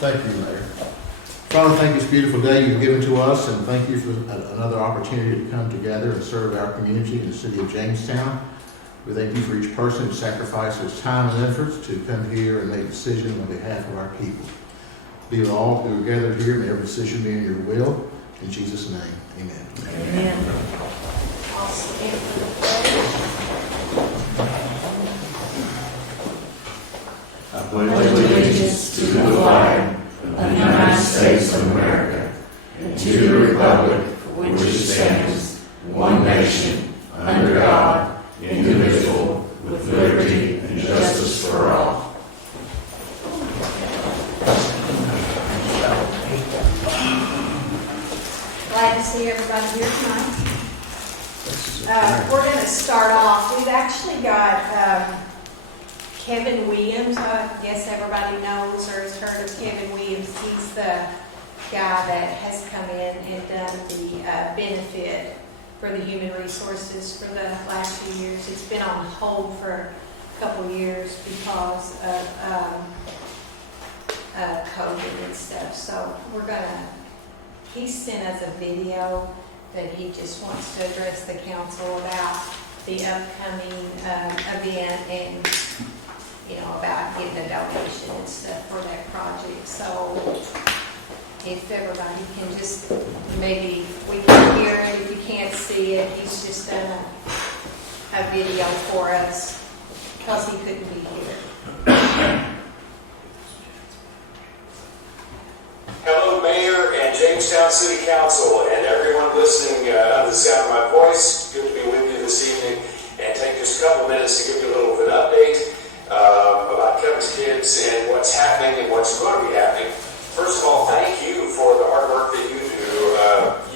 Thank you, Mayor. Father, thank you for this beautiful day you've given to us, and thank you for another opportunity to come together and serve our community in the city of Jamestown. We thank you for each person who sacrifices time and efforts to come here and make decisions on behalf of our people. Be with all who are gathered here, may every decision be in your will. In Jesus' name, amen. Amen. I'll stand for the pledge. I pledge allegiance to the flag of the United States of America and to the republic for which it stands, one nation, under God, indivisible, with liberty and justice for all. Glad to see everybody here tonight. We're going to start off. We've actually got Kevin Williams. I guess everybody knows or has heard of Kevin Williams. He's the guy that has come in and done the benefit for the human resources for the last few years. It's been on hold for a couple of years because of COVID and stuff. So we're going to, he sent us a video that he just wants to address the council about the upcoming event and, you know, about getting a donation and stuff for that project. So if everybody can just, maybe we can hear it, if you can't see it, he's just done a video for us because he couldn't be here. Hello, Mayor and Jamestown City Council and everyone listening on the sound of my voice. Good to be with you this evening and take just a couple of minutes to give you a little bit of an update about Kevin's Kids and what's happening and what's going to be happening. First of all, thank you for the hard work that you do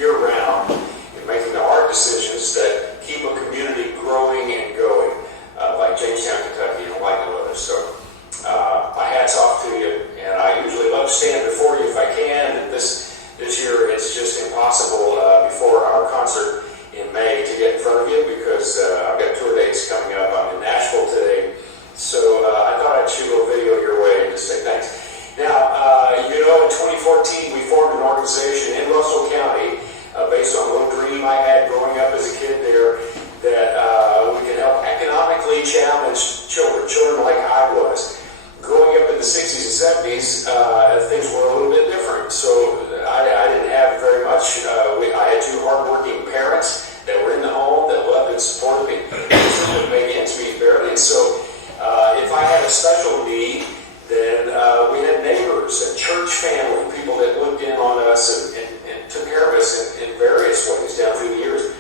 year-round in making the hard decisions that keep a community growing and going, like Jamestown, Kentucky, and like no others. So my hat's off to you, and I usually love to stand before you if I can, and this year it's just impossible before our concert in May to get in front of you because I've got tour dates coming up. I'm in Nashville today, so I thought I'd shoot a little video your way and just say thanks. Now, you know, in 2014 we formed an organization in Russell County based on a little dream I had growing up as a kid there that we could help economically challenged children like I was. Growing up in the 60s and 70s, things were a little bit different. So I didn't have very much. I had two hardworking parents that were in the home that loved and supported me. They couldn't make ends meet barely. And so if I had a special need, then we had neighbors and church family, people that looked in on us and took care of us in various ways down through the years.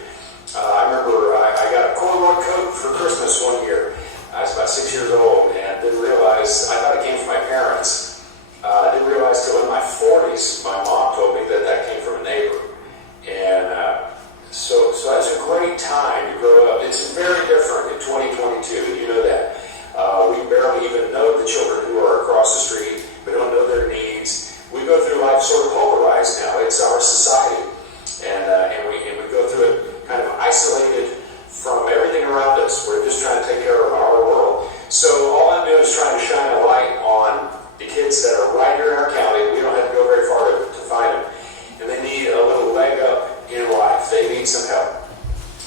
I remember I got a corduroy coat for Christmas one year. I was about 6 years old and didn't realize, I thought it came from my parents. I didn't realize till in my 40s, my mom told me that that came from a neighbor. And so that's a great time to grow up. It's very different in 2022, you know that. We barely even know the children who are across the street. We don't know their needs. We go through life sort of polarized now. It's our society. And we go through it kind of isolated from everything around us. We're just trying to take care of our world. So all I'm doing is trying to shine a light on the kids that are right here in our county. We don't have to go very far to find them. And they need a little leg up in life. They need some help.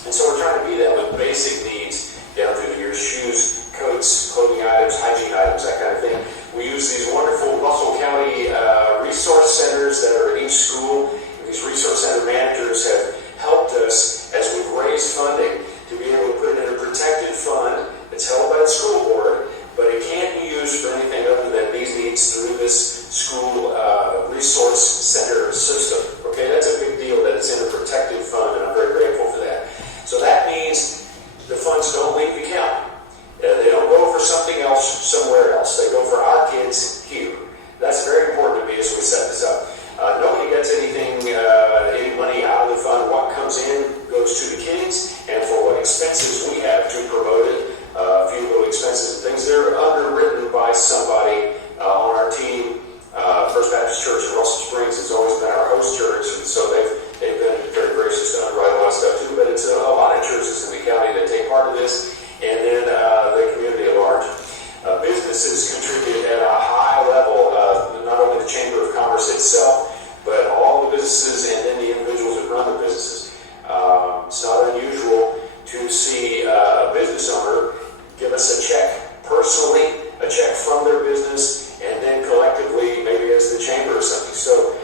And so we're trying to be that with basic needs down through the years. Shoes, coats, clothing items, hygiene items, that kind of thing. We use these wonderful Russell County resource centers that are at each school. And these resource center managers have helped us as we've raised funding to be able to put it in a protected fund that's held by the school board, but it can't be used for anything other than these needs through this school resource center system. Okay, that's a big deal that it's in a protected fund, and I'm very grateful for that. So that means the funds don't leave the county. They don't go for something else somewhere else. They go for our kids here. That's very important to me as we set this up. Nobody gets anything, any money out of the fund. What comes in goes to the kids, and for us a check personally, a check from their business, and then collectively, maybe as the chamber or something. So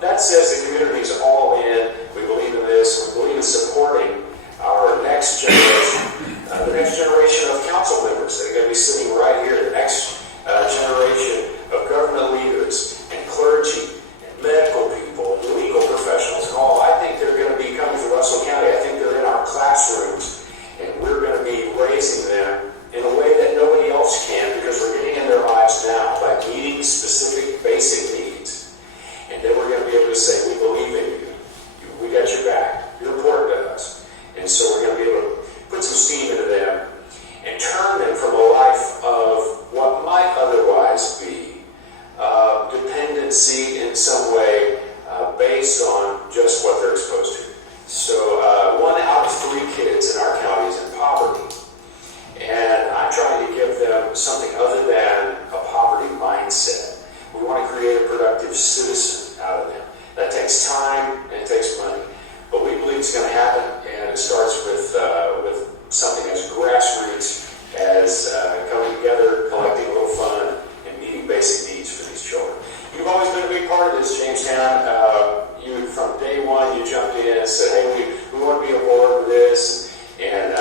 that says the community's all in. We believe in this. We believe in supporting our next generation, the next generation of council members that are going to be sitting right here, the next generation of government leaders and clergy and medical people and legal professionals and all. I think they're going to be coming to Russell County. I think they're in our classrooms, and we're going to be raising them in a way that nobody else can, because we're getting in their lives now by meeting specific basic needs. And then we're going to be able to say, we believe in you. We got your back. You're important to us. And so we're going to be able to put some steam into them and turn them from a life of what might otherwise be dependency in some way based on just what they're exposed to. So 1 out of 3 kids in our county is in poverty. And I'm trying to give them something other than a poverty mindset. We want to create a productive citizen out of them. That takes time and it takes money. But we believe it's going to happen, and it starts with something as grassroots as coming together, collecting a little fun, and meeting basic needs for these children. You've always been a big part of this, Jamestown. You, from day one, you jumped in and said, hey, we want to be on board with this. And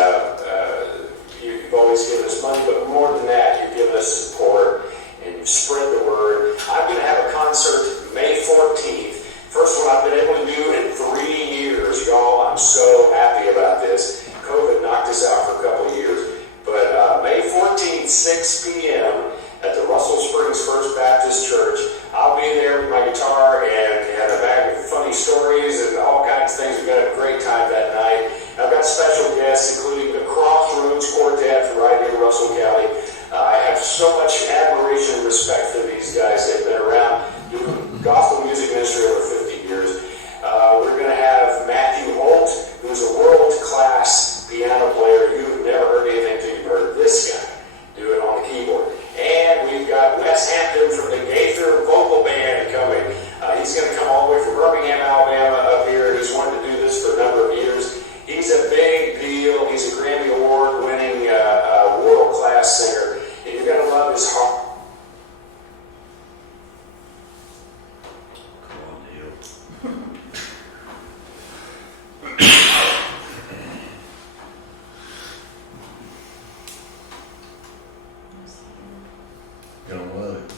you've always given us money, but more than that, you've given us support, and you've spread the word. I'm going to have a concert May 14th. First one I've been able to do in 3 years, y'all. I'm so happy about this. COVID knocked us out for a couple of years. But May 14th, 6 p.m. at the Russell Springs First Baptist Church. I'll be there with my guitar and a bag of funny stories and all kinds of things. We've got a great time that night. I've got special guests, including the Crossroads Quartet from right here in Russell County. I have so much admiration and respect for these guys. They've been around doing gospel music ministry over 50 years. We're going to have Matthew Holt, who's a world-class piano player. You've never heard anything until you've heard this guy do it on the keyboard. And we've got Wes Hampton from the Gaither Vocal Band coming. He's going to come all the way from Birmingham, Alabama up here. He's wanted to do this for a number of years. He's a big deal. He's a Grammy Award-winning world-class singer. And you're going to love his heart. Gonna love it.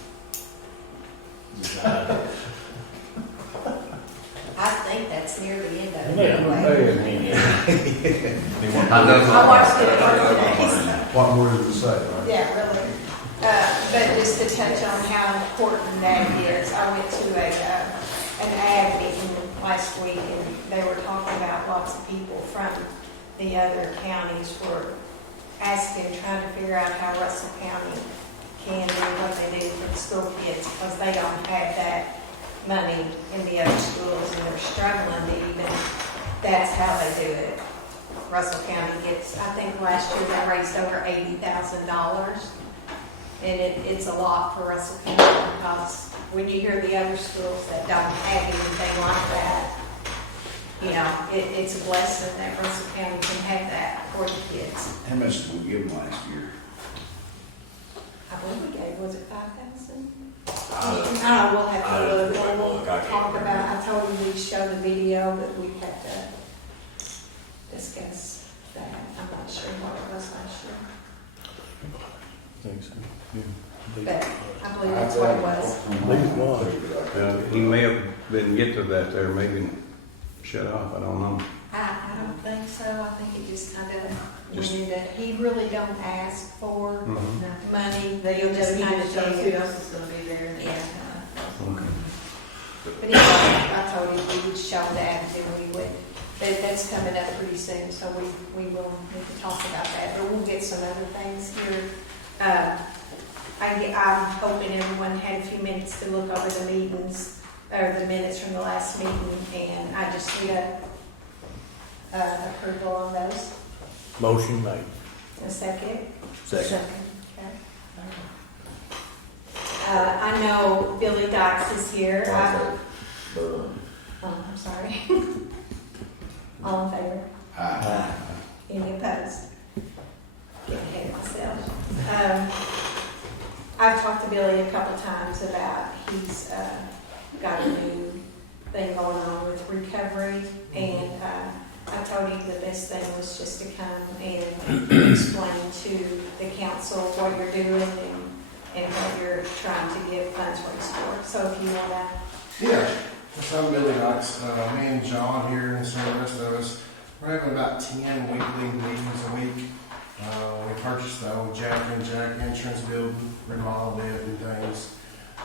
I think that's near the end of it anyway. I watched it first. What more does it say, right? Yeah, really. But just to touch on how important that is, I went to an ag meeting last week, and they were talking about lots of people from the other counties were asking, trying to figure out how Russell County can do what they do for the school kids, because they don't have that money in the other schools, and they're struggling to even, that's how they do it. Russell County gets, I think last year they raised over $80,000, and it's a lot for Russell County, because when you hear the other schools that don't have anything like that, you know, it's a blessing that Russell County can have that for the kids. How much did we give them last year? I believe we gave, was it 5,000? We'll have to look, and we'll talk about, I told you we'd show the video, but we have to discuss that. I'm not sure what it was last year, I think so. but I believe that's what it was. I believe it was. He may have didn't get to that there, maybe shut off, I don't know. I don't think so. I think it just kind of went into, he really don't ask for money. They'll just kind of tell you. else is gonna be there. Yeah. Okay. But anyway, I told you we would show that, and we would, that's coming up pretty soon, so we will need to talk about that, but we'll get some other things here. I'm hoping everyone had a few minutes to look over the meetings, or the minutes from the last meeting, and I just need approval on those. Motion made. A second? Second. Okay. I know Billy Dykes is here. Oh, I'm sorry. All in favor? Aye. Any opposed? Get ahead of myself. I've talked to Billy a couple times about, he's got a new thing going on with recovery, and I told him the best thing was just to come and explain to the council what you're doing and what you're trying to get funds raised for. So if you want to. Yeah, some Billy Knox, me and John here and some of the rest of us, we're having about 10 weekly meetings a week. We purchased the old Jack and Jack insurance building, remodeled it and things.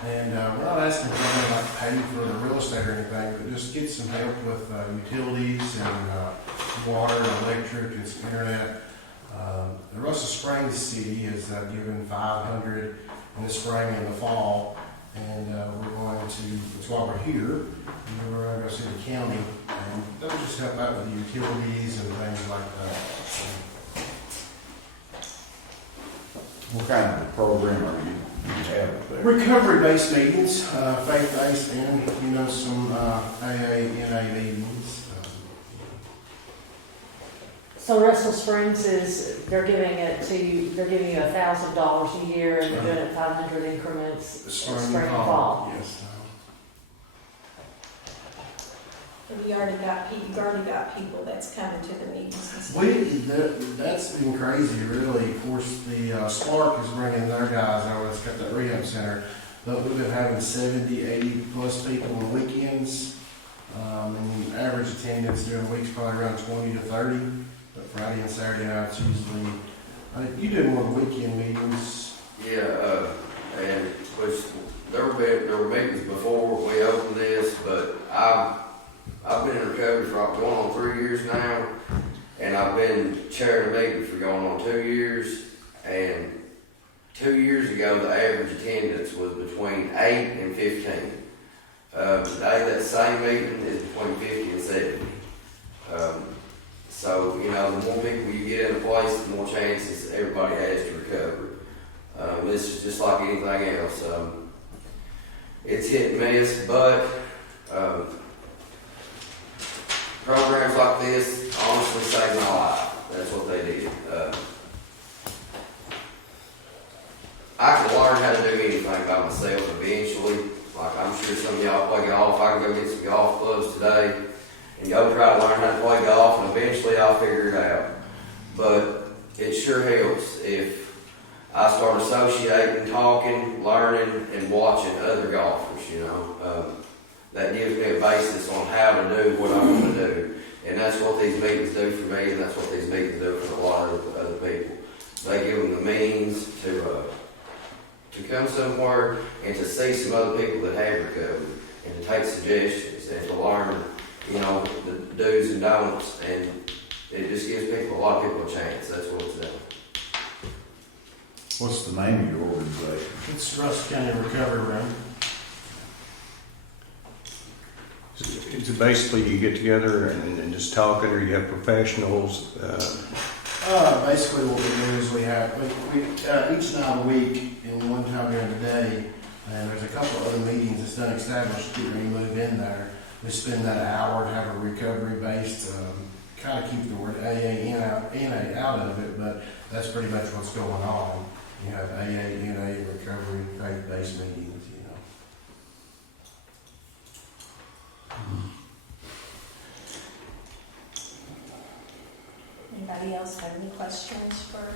And we're not asking for anything like pay for the real estate or anything, but just get some help with utilities and water and electric and some internet. The Russell Springs City has given $500 in the spring and the fall. And we're going to, that's why we're here, and we're going to go see the county, and they'll just help out with the utilities and things like that. What kind of a program are you have there? Recovery-based meetings, faith-based, and, some AA, NA meetings. So Russell Springs they're giving you $1,000 a year, and they're doing it 500 increments, spring and fall. Yes. You've already got people that's coming to the meetings and stuff. That's been crazy, really. Of course, the Spark is bringing their guys over. It's got that rehab center. But we've been having 70, 80 plus people on weekends. And average attendance during the week's probably around 20 to 30. But Friday and Saturday nights usually. You do more weekend meetings. Yeah, and which there were meetings before we opened this, but I've been in recovery for going on 3 years now, and I've been chairing a meeting for going on 2 years. And 2 years ago, the average attendance was between 8 and 15. Today, that same meeting is between 50 and 70. So, the more people you get in a place, the more chances everybody has to recover. This is just like anything else. It's hit and miss, but programs like this honestly saved my life. That's what they did. I can learn how to do anything by myself eventually. Like, I'm sure some of y'all play golf. I can go get some golf clubs today and go try to learn how to play golf, and eventually I'll figure it out. But it sure helps if I start associating, talking, learning, and watching other golfers, that gives me a basis on how to do what I want to do. And that's what these meetings do for me, and that's what these meetings do for a lot of other people. They give them the means to come somewhere and to see some other people that have recovered, and to take suggestions and to learn, the do's and don'ts, and it just gives a lot of people a chance. That's what it's done. What's the name of your organization? It's Russell County Recovery Room. It's basically you get together and just talking, or you have professionals. Basically what we do is we have, each night a week and one time during the day, and there's a couple of other meetings that's done established to move in there. We spend that hour to have a recovery-based, kind of keep the word AA, out of it, but that's pretty much what's going on. You have AA, NA, recovery, faith-based meetings, Anybody else have any questions for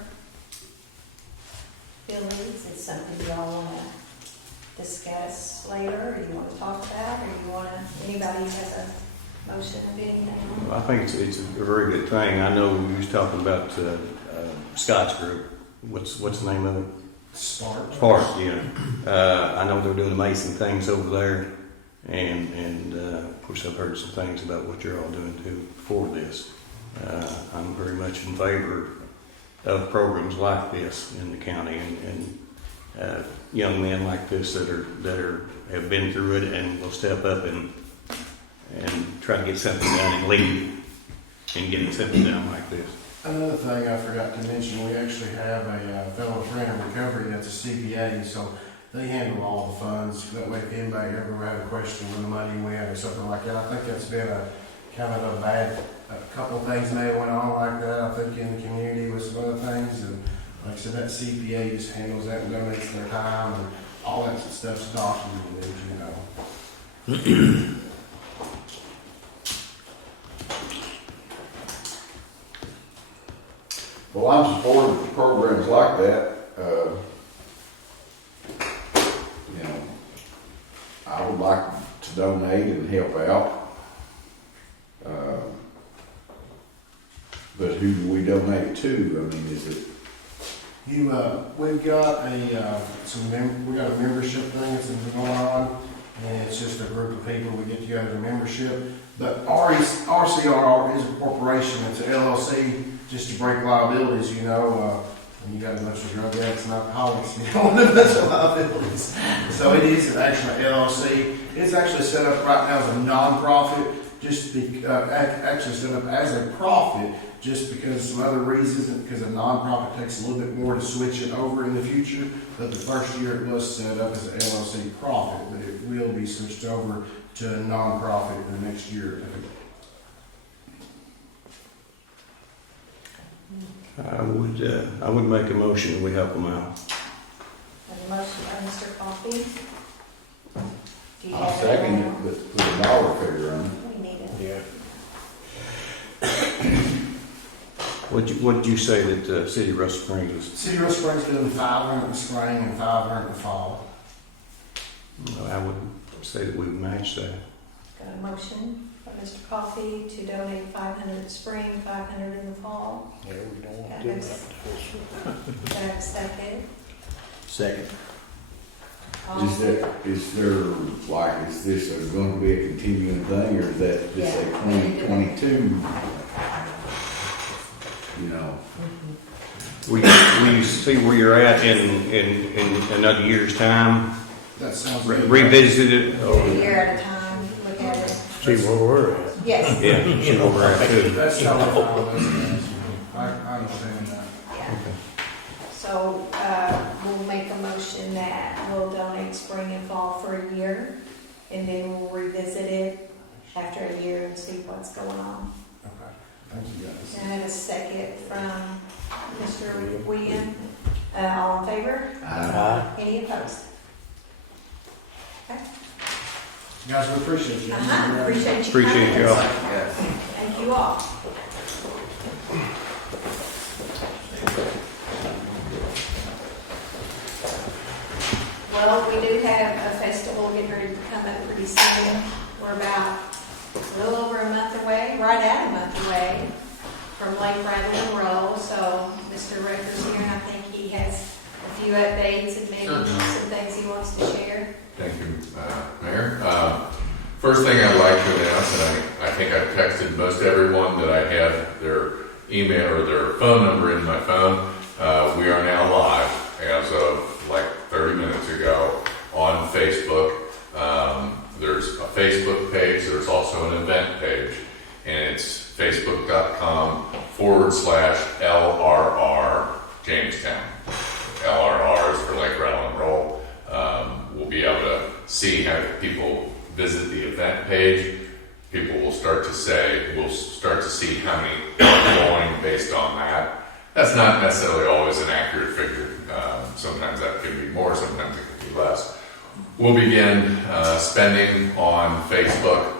Billy? Is it something y'all want to discuss later, or you want to talk about, or you want to, anybody has a motion of anything? I think it's a very good thing. I know we was talking about Scott's group. What's the name of it? Spark, yeah. I know they're doing amazing things over there, and of course I've heard some things about what you're all doing too for this. I'm very much in favor of programs like this in the county, and young men like this that have been through it and will step up and try to get something done and lead and getting something done like this. Another thing I forgot to mention, we actually have a fellow friend in recovery that's a CPA, so they handle all the funds. That way, if anybody ever had a question with the money we have or something like that, I think that's been a couple of things may have went on like that, I think, in the community with some other things, and like I said, that CPA just handles that and donates their time, and all that stuff's documented, as you know. Well, I'm supportive of programs like that. You know, I would like to donate and help out. But who do we donate to? I mean, is it? We've got we got a membership thing that's been going on, and it's just a group of people, we get together to membership. But RCR is a corporation, it's an LLC, just to break liabilities, you know, when you got a bunch of drug addicts and alcoholics, you don't want a bunch of liabilities. So it is an actual LLC. It's actually set up right now as a non-profit, actually set up as a profit, just because some other reasons, and because a non-profit takes a little bit more to switch it over in the future. But the first year it was set up as an LLC profit, but it will be switched over to a non-profit in the next year or two. I would make a motion that we help them out. Have a motion by Mr. Coffey. Do you I'll have second it? it, but put a dollar figure on it. We need it. Yeah. What'd you say that City of Russell Springs was? City of Russell Springs doing 500 in the spring and 500 in the fall. I would say that we would match that. Got a motion by Mr. Coffey to donate 500 in the spring, 500 in the fall. Yeah, we don't want That to do is- that. Do I have a second? Second. All in favor? Is this going to be a continuing thing, or is that just a Yeah. 2022? You know, Will you see where you're at in another year's time? That sounds good. Revisit it? A year at a time, look at it. See where we're at. Yes. Yeah, see where we're at too. That's totally fine with us, guys. I understand that. Yeah. So, we'll make a motion that we'll donate spring and fall for a year, and then we'll revisit it after a year and see what's going on. Okay, thank you guys. And I have a second from Mr. William. All in favor? Any opposed? Guys, we appreciate you. Appreciate you. Appreciate coming. y'all. Yes. Thank you all. Well, we do have a festival getting ready to come up pretty soon. We're about a little over a month away, right at a month away from Lake Rattle and Roll. So Mr. Rector's here, and I think he has a few updates and maybe some things he wants to share. Thank you, Mayor. First thing I'd like to announce, and I think I've texted most everyone that I have their email or their phone number in my phone. We are now live as of like 30 minutes ago on Facebook. There's a Facebook page. There's also an event page, and it's facebook.com/LRR Jamestown. LRR is for Lake Rattle and Roll. We'll be able to see how people visit the event page. People will start to see how many are going based on that. That's not necessarily always an accurate figure. Sometimes that can be more, sometimes it can be less. We'll begin spending on Facebook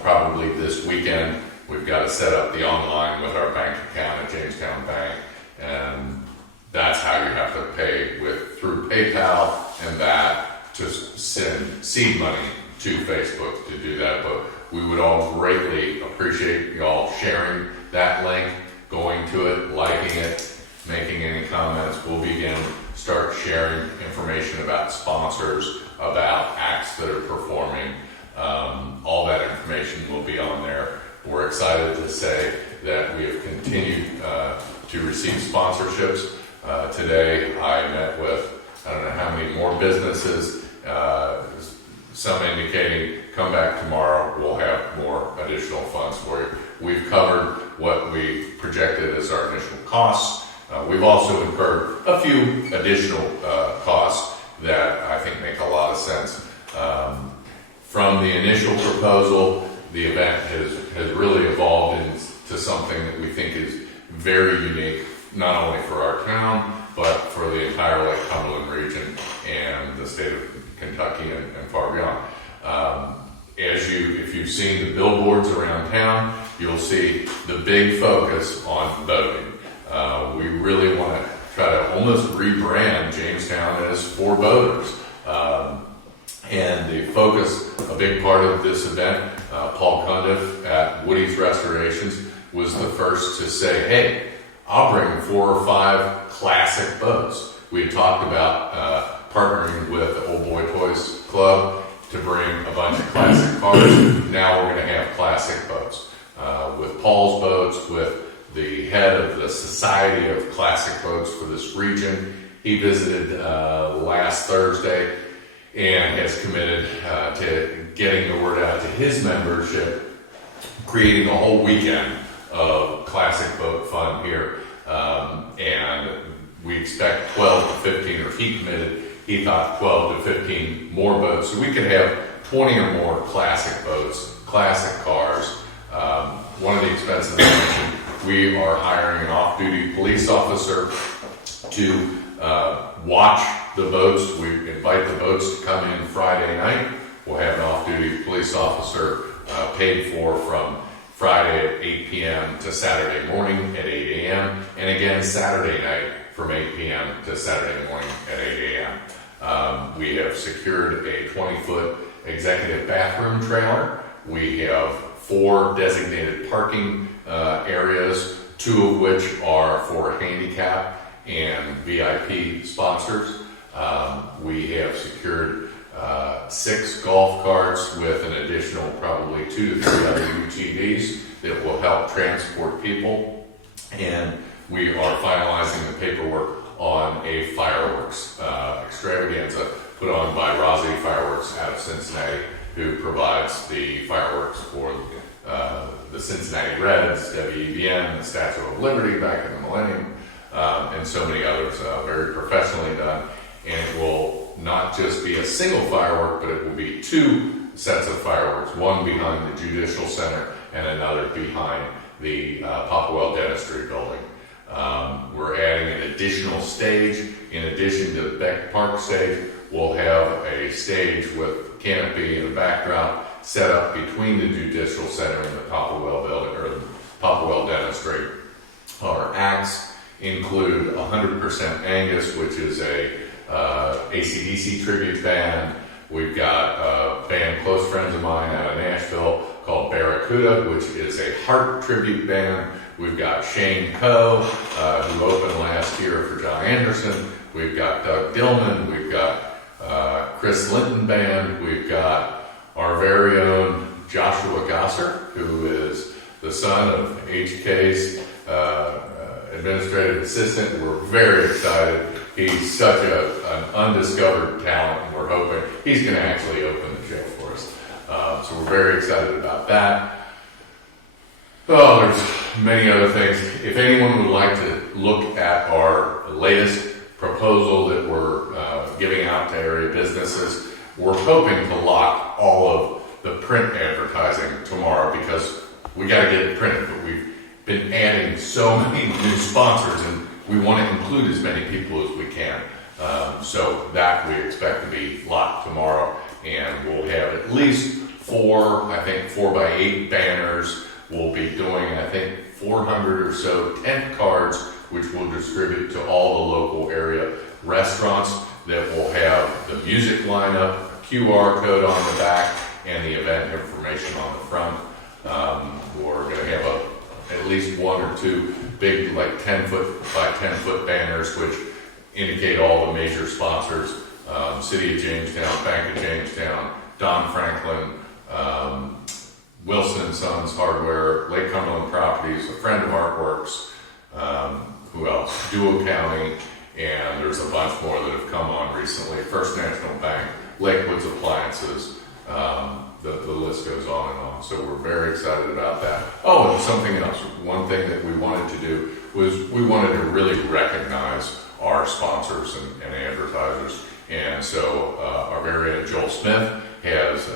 probably this weekend. We've got to set up the online with our bank account at Jamestown Bank, and that's how you have to pay through PayPal and that to send seed money to Facebook to do that. But we would all greatly appreciate y'all sharing that link, going to it, liking it, making any comments. We'll start sharing information about sponsors, about acts that are performing. All that information will be on there. We're excited to say that we have continued to receive sponsorships. Today I met with, I don't know how many more businesses, some indicating come back tomorrow, we'll have more additional funds for you. We've covered what we projected as our initial costs. We've also incurred a few additional costs that I think make a lot of sense. From the initial proposal, the event has really evolved into something that we think is very unique, not only for our town, but for the entire Lake Cumberland region and the state of Kentucky and far beyond. If you've seen the billboards around town, you'll see the big focus on boating. We really want to try to almost rebrand Jamestown as for boaters. And the focus, a big part of this event, Paul Cundiff at Woody's Restorations was the first to say, hey, I'll bring 4 or 5 classic boats. We had talked about partnering with the Old Boy Toys Club to bring a bunch of classic cars. Now we're going to have classic boats. With Paul's boats, with the head of the Society of Classic Boats for this region. He visited last Thursday and has committed to getting the word out to his membership, creating a whole weekend of classic boat fun here. And we expect 12 to 15, or he committed, he thought 12 to 15 more boats. So we could have 20 or more classic boats, classic cars. One of the expenses I mentioned, we are hiring an off-duty police officer to watch the boats. We invite the boats to come in Friday night. We'll have an off-duty police officer paid for from Friday at 8 p.m. to Saturday morning at 8 a.m. and again Saturday night from 8 p.m. to Saturday morning at 8 a.m. We have secured a 20-foot executive bathroom trailer. We have 4 designated parking areas, 2 of which are for handicap and VIP sponsors. We have secured 6 golf carts with an additional probably 2 to 3 other UTVs that will help transport people. And we are finalizing the paperwork on a fireworks extravaganza put on by Rossi Fireworks out of Cincinnati, who provides the fireworks for the Cincinnati Reds, WEBN, the Statue of Liberty back in the millennium, and so many others. Very professionally done. And it will not just be a single firework, but it will be 2 sets of fireworks, one behind the Judicial Center and another behind the Popwell Dentistry building. We're adding an additional stage. In addition to the Beck Park stage, we'll have a stage with canopy and a backdrop set up between the Judicial Center and the Popwell building, or the Popwell Dentistry. Our acts include 100% Angus, which is a AC/DC tribute band. We've got a band close friends of mine out of Nashville called Barracuda, which is a Heart tribute band. We've got Shane Coe, who opened last year for John Anderson. We've got Doug Dillman. We've got Chris Linton Band. We've got our very own Joshua Gosser, who is the son of HK's administrative assistant. We're very excited. He's such an undiscovered talent, and we're hoping he's going to actually open the show for us. So we're very excited about that. Oh, there's many other things. If anyone would like to look at our latest proposal that we're giving out to area businesses, we're hoping to lock all of the print advertising tomorrow because we got to get it printed, but we've been adding so many new sponsors and we want to include as many people as we can. So that we expect to be locked tomorrow, and we'll have at least 4 by 8 banners. We'll be doing, 400 or so tent cards, which we'll distribute to all the local area restaurants that will have the music lineup, a QR code on the back, and the event information on the front. We're going to have at least 1 or 2 big, 10-foot by 10-foot banners, which indicate all the major sponsors: City of Jamestown, Bank of Jamestown, Don Franklin, Wilson & Sons Hardware, Lake Cumberland Properties, a friend of Artworks, who else? Duo County, and there's a bunch more that have come on recently. First National Bank, Lakewoods Appliances, the list goes on and on. So we're very excited about that. Oh, and something else. One thing that we wanted to do was we wanted to really recognize our sponsors and advertisers. And so our very own Joel Smith has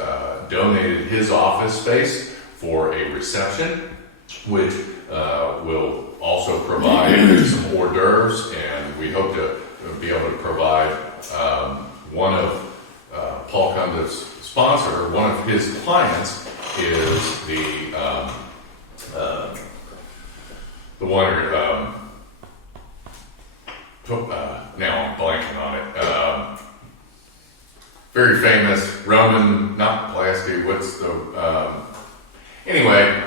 donated his office space for a reception, which will also provide some hors d'oeuvres, and we hope to be able to provide one of Paul Cundiff's sponsor, one of his clients is the one now I'm blanking on it. Very famous Roman, not Pulaski. What's the anyway?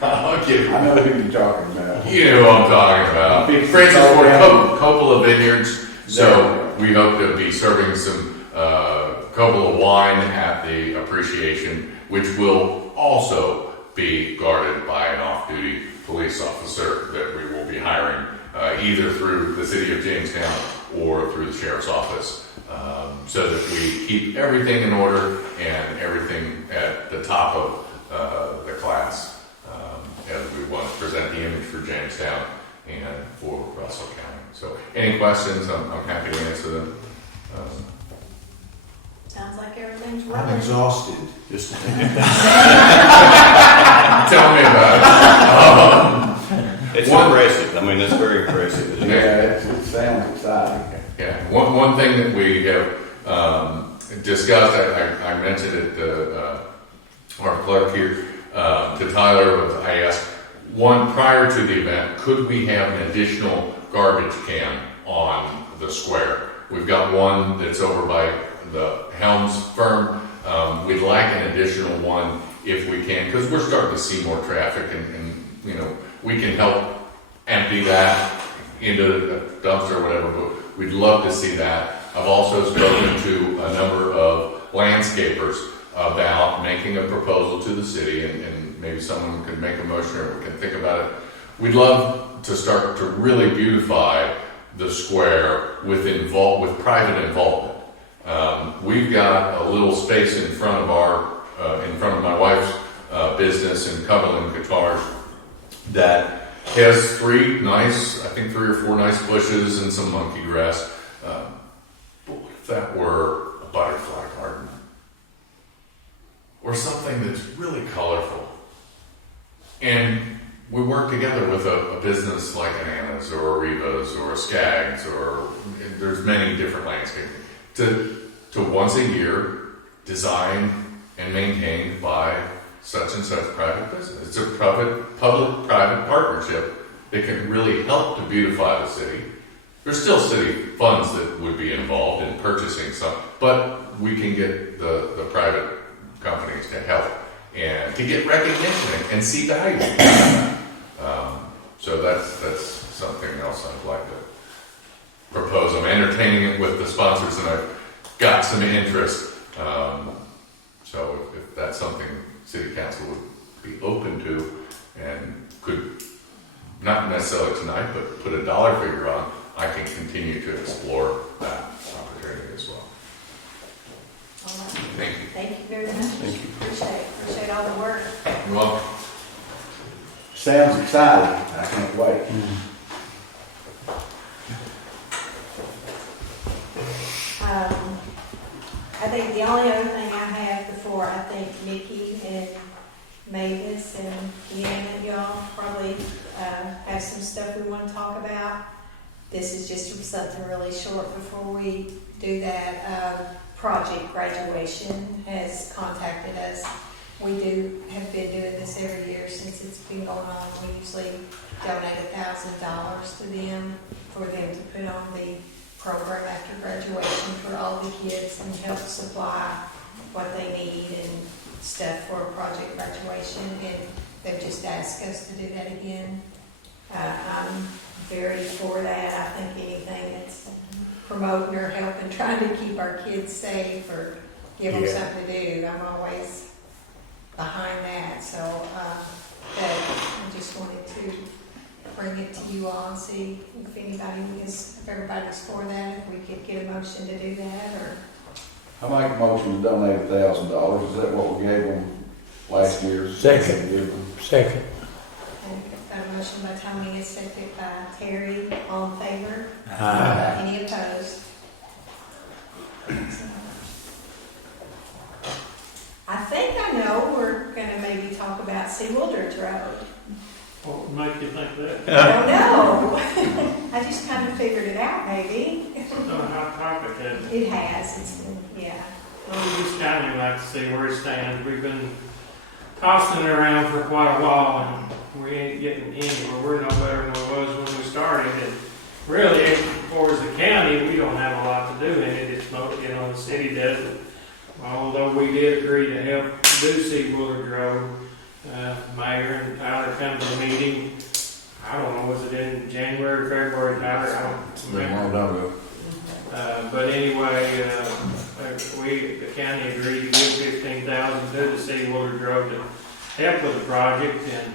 I'll give you. I know who you're talking about. You know what I'm talking about. Francis Ford Coppola Vineyards. So we hope to be serving some Coppola wine at the appreciation, which will also be guarded by an off-duty police officer that we will be hiring either through the city of Jamestown or through the sheriff's office, so that we keep everything in order and everything at the top of the class as we want to present the image for Jamestown and for Russell County. So any questions, I'm happy to answer them. Sounds like everything's I'm running. exhausted. Just Tell me about it. it's impressive. I mean, it's very impressive. It sounds exciting. Yeah, one thing that we have discussed, I mentioned it to our clerk here, to Tyler, I asked, prior to the event, could we have an additional garbage can on the square? We've got one that's over by the Helms firm. We'd like an additional one if we can, because we're starting to see more traffic, and you know, we can help empty that into a dumpster or whatever, but we'd love to see that. I've also spoken to a number of landscapers about making a proposal to the city, and maybe someone could make a motion or we can think about it. We'd love to start to really beautify the square with private involvement. We've got a little space in front of my wife's business in Cumberland Guitars that has three or four nice bushes and some monkey grass. But what if that were a butterfly garden? Or something that's really colorful? And we work together with a business like an Anna's or a Reva's or a Skaggs, or there's many different landscaping, to once a year design and maintained by such and such private business. It's a public-private partnership that can really help to beautify the city. There's still city funds that would be involved in purchasing some, but we can get the private companies to help and to get recognition and see value. So that's something else I'd like to propose. I'm entertaining it with the sponsors, and I've got some interest. So if that's something City Council would be open to and could, not necessarily tonight, but put a dollar figure on, I can continue to explore that opportunity as well. All right. Thank you. Thank you very much. Appreciate all the work. You're welcome. Sounds exciting. I can't wait. I think the only other thing I have before, I think Nikki and Mavis and Deanna, y'all probably have some stuff we want to talk about. This is just something really short before we do that. Project Graduation has contacted us. We have been doing this every year since it's been going on. We usually donate $1,000 to them for them to put on the program after graduation for all the kids and help supply what they need and stuff for a project graduation. And they've just asked us to do that again. I'm very for that. I think anything that's promoting or helping, trying to keep our kids safe or give them something to do, I'm always behind that. So I just wanted to bring it to you all and see if everybody's for that, if we could get a motion to do that, or. I make a motion to donate $1,000. Is that what we gave them last year? Second. Got a motion by Tony, a second by Terry. All in favor? Aye. Any opposed? I think I know we're going to maybe talk about C. Wildridge Road. What would make you think that? I don't know. I just kind of figured It has, it's been, yeah. Well, we just kind of like to see where it stands. We've been tossing it around for quite a while, and we ain't getting anywhere. We're no better than we was when we started. And really, as far as the county, we don't have a lot to do in it. It's not, the city does it. Although we did agree to help do see Woolard Road, Mayor and Tyler come to the meeting. I don't know, was it in January, February, Tyler? I don't remember. But anyway, the county agreed to give $15,000 to the city Woolard Road to help with the project, and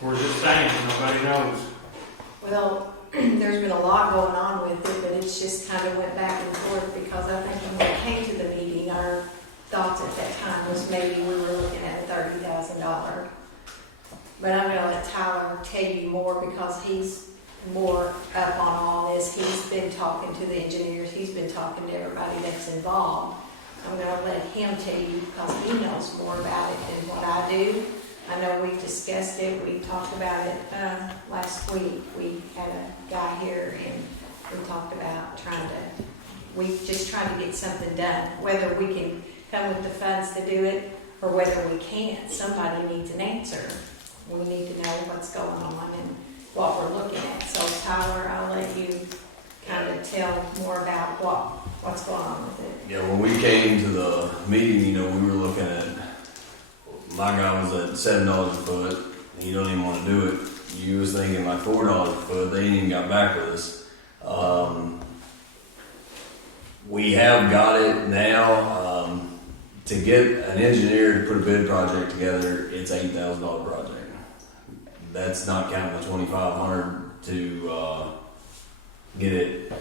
where's it standing? Nobody knows. Well, there's been a lot going on with it, but it's just kind of went back and forth because I think when we came to the meeting, our thoughts at that time was maybe we were looking at a $30,000. But I'm going to let Tyler tell you more because he's more up on all this. He's been talking to the engineers. He's been talking to everybody that's involved. I'm going to let him tell you because he knows more about it than what I do. I know we've discussed it. We talked about it last week. We had a guy here and we talked about we just trying to get something done. Whether we can come with the funds to do it or whether we can't, somebody needs an answer. We need to know what's going on and what we're looking at. So Tyler, I'll let you kind of tell more about what's going on with it. Yeah, when we came to the meeting, we were looking at, my guy was at $7 a foot, and you don't even want to do it. You was thinking like $4 a foot, they ain't even got back with us. We have got it now. To get an engineer to put a bid project together, it's $8,000 project. That's not counting the $2,500 to get it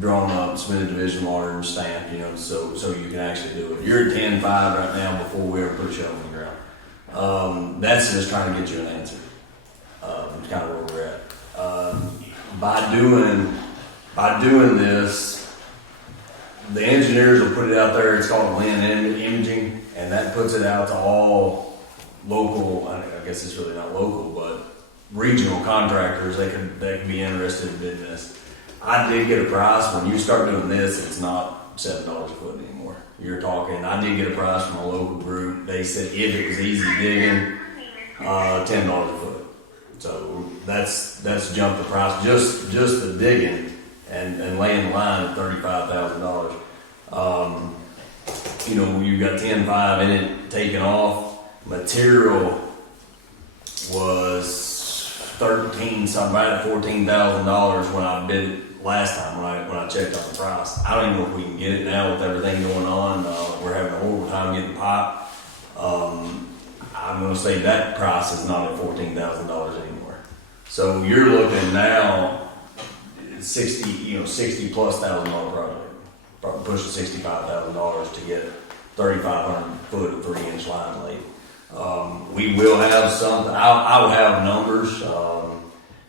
drawn up, submitted to Division Water and stamped, so you can actually do it. You're at 10.5 right now before we ever put a shovel in the ground. That's just trying to get you an answer. It's kind of where we're at. By doing this, the engineers will put it out there. It's called land imaging, and that puts it out to all local. I guess it's really not local, but regional contractors. They can be interested in doing this. I did get a price. When you start doing this, it's not $7 a foot anymore. You're talking. I did get a price from a local group. They said if it was easy digging, $10 a foot. So that's jumped the price just the digging and laying the line at $35,000. You've got 10.5 in it taken off. Material was about $14,000 when I bid it last time when I checked on the price. I don't even know if we can get it now with everything going on. We're having a horrible time getting pipe. I'm going to say that price is not at $14,000 anymore. So you're looking now $60 plus $1,000 project. Probably pushing $65,000 to get 3,500 foot of 3-inch line laid. We will have something. I will have numbers.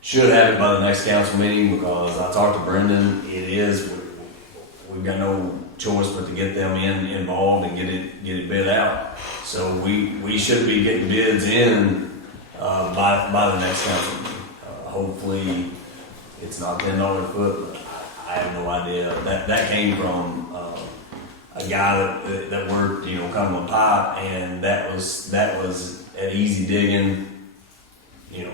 Should have it by the next council meeting because I talked to Brendan. We've got no choice but to get them involved and get it bid out. So we should be getting bids in by the next council meeting. Hopefully it's not $10 a foot, but I have no idea. That came from a guy that worked, cutting a pipe, and that was at easy digging.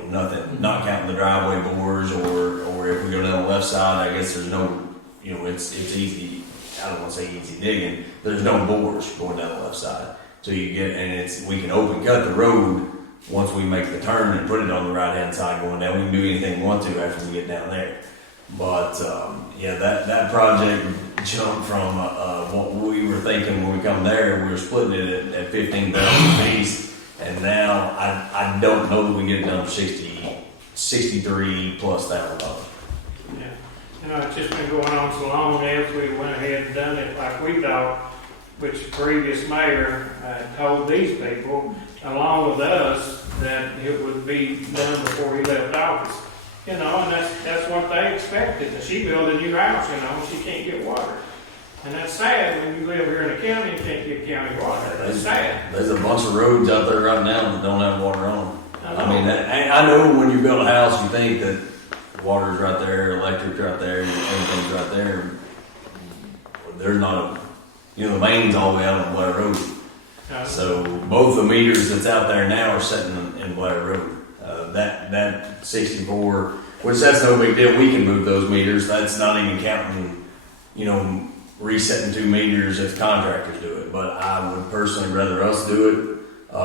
Nothing, not counting the driveway bores, or if we go down the left side, I guess there's no, it's easy. I don't want to say easy digging. There's no bores going down the left side, so we can open cut the road once we make the turn and put it on the right hand side going down. We can do anything we want to after we get down there. But that project jumped from what we were thinking when we come there. We were splitting it at $15,000 a piece, and now I don't know that we get it done for $63 plus $1,000. Yeah, it's just been going on so long. After we went ahead and done it like we thought, which the previous mayor told these people, along with us, that it would be done before he left office. And that's what they expected. She built a new house, she can't get water. And that's sad when you live here in the county and can't get county water. That's sad. There's a bunch of roads out there right now that don't have water on them. I know when you build a house, you think that water's right there, electric's right there, and everything's right there. there's not a, the main's all the way out on Blair Road. So both the meters that's out there now are sitting in Blair Road. That 64, which that's no big deal. We can move those meters. That's not even counting, resetting 2 meters if contractors do it. But I would personally rather us do it. We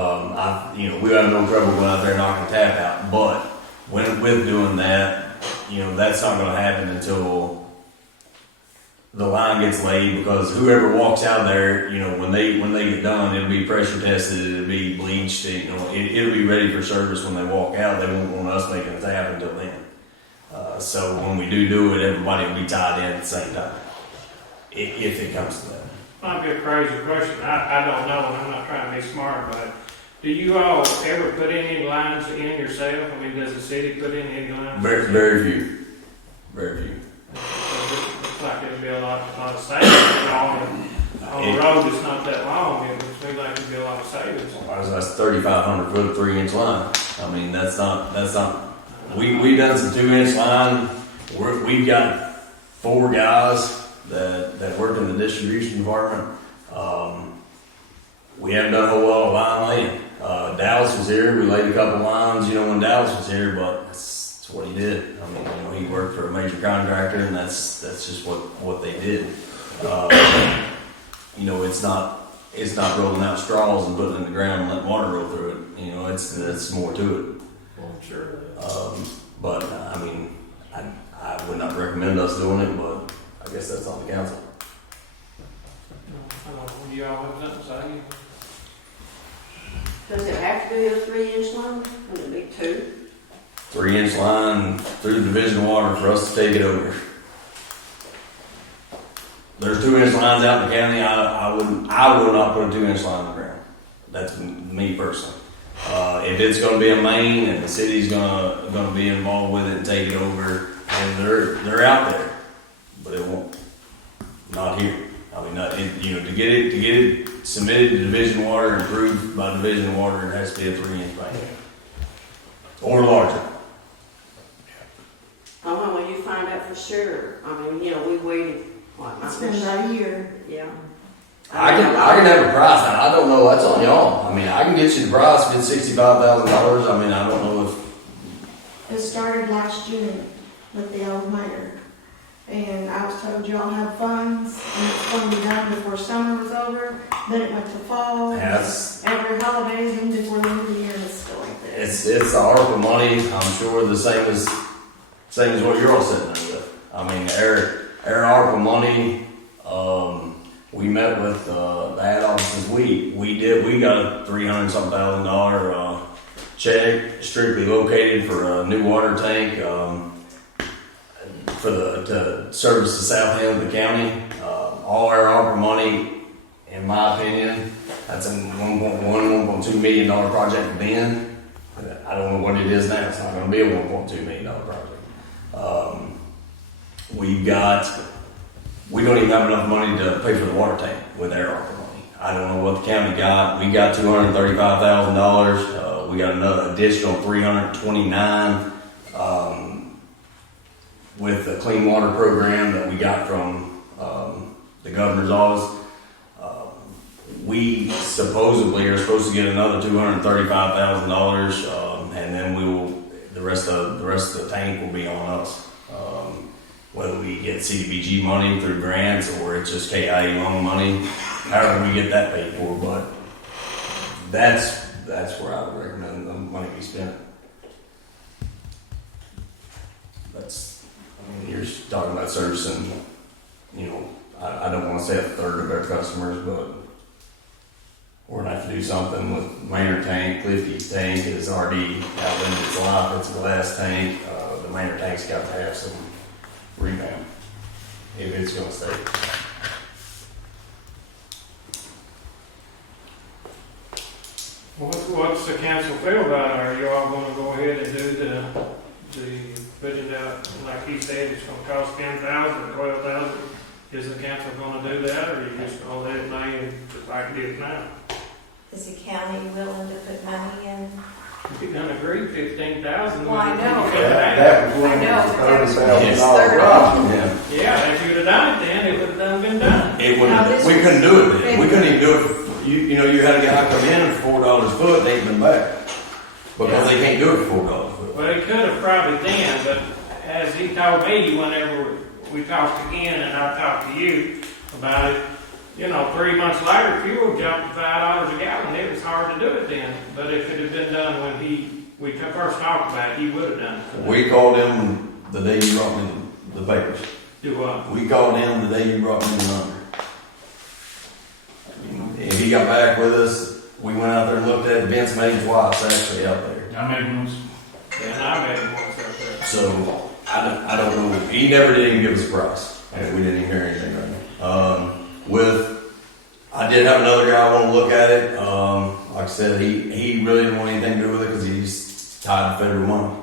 have no trouble going out there knocking tap out. But with doing that, that's not going to happen until the line gets laid, because whoever walks out there, when they get done, it'll be pressure tested, it'll be bleached, it'll be ready for service when they walk out. They won't want us making a tap until then. So when we do it, everybody will be tied in at the same time, if it comes to that. Might be a crazy question. I don't know, and I'm not trying to be smart, but do you all ever put any lines in yourself? I mean, does the city put in any lines? Very few. Very few. So it looks like it'd be a lot of savings on the road that's not that long. It would seem like it'd be a lot of savings. That's 3,500 foot 3-inch line. I mean, that's not. We done some 2-inch line. We've got 4 guys that work in the distribution department. We haven't done a whole lot of line laying. Dallas was here. We laid a couple lines, when Dallas was here, but that's what he did. I mean, he worked for a major contractor, and that's just what they did. It's not rolling out straws and putting it in the ground and letting water roll through it. It's more to it. Well, sure. But I mean, I would not recommend us doing it, but I guess that's on the council. I don't know. Do you all have something to say? Does it have to be a 3-inch line? Would it be 2? 3-inch line through the division of water for us to take it over. There's 2-inch lines out in the county. I would not put a 2-inch line in the ground. That's me personally. If it's going to be a main and the city's going to be involved with it and take it over, and they're out there, but it won't. Not here. I mean, to get it submitted to Division Water and approved by Division Water, it has to be a 3-inch main or larger. When will you find out for sure? I mean, we waited. It's been about a year. Yeah. I can have a price. I don't know. That's on y'all. I mean, I can get you the price. If it's $65,000, I mean, I don't know if It started last June with the old mayor. And I was told y'all have funds and it's going to be done before summer was over. Then it went to fall. Yes. Every holidays and before the end of the year and it's still like this. it's the ARPA money. I'm sure the same as what you're all sitting there with. I mean, our ARPA money. We met with the ad office this week. We got a $300,000 check strictly located for a new water tank to service the south end of the county. All our ARPA money, in my opinion, that's a $1.2 million project then. I don't know what it is now. It's not going to be a $1.2 million project. We don't even have enough money to pay for the water tank with our ARPA money. I don't know what the county got. We got $235,000. We got another additional $329 with the clean water program that we got from the governor's office. We supposedly are supposed to get another $235,000, and then the rest of the tank will be on us. Whether we get CDBG money through grants or it's just KIA loan money, however we get that paid for, but that's where I would recommend the money be spent. You're talking about servicing, I don't want to say a third of our customers, but we're going to have to do something with Maynard tank. Clifty's tank is already outlived its life. It's a glass tank. The Maynard tank's got to have some revamp if it's going to stay. What's the council feel about it? Are you all going to go ahead and do the budget out, like he said, it's going to cost $10,000 or $12,000? Is the council going to do that, or are you just going to let it lay just like it is now? Is the county willing to put money in? If you're going to agree $15,000. Well, I know. That was I know, but that was $30,000 Yeah. Yeah, if you'd have done it then, it would have been done. It we couldn't do it then. We couldn't even do it for, you know, you had a guy come in for $4 a foot, they ain't been back. Because they can't do it for $4 a foot. Well, he could have probably then, but as he told me, whenever we talked again and I talked to you about it, you know, 3 months later, fuel jumped to $5 a gallon. It was hard to do it then, but it could have been done when we first talked about it. He would have done it. We called him the day you brought me the papers. Do what? We called him the day you brought me the number. And he got back with us. We went out there and looked at it. Vince made twice actually out there. I made once. And I made once out there. So I don't know. He never did even give us a price. And we didn't even hear anything right now. I did have another guy want to look at it. Like I said, he really didn't want anything to do with it because he's tied to federal money.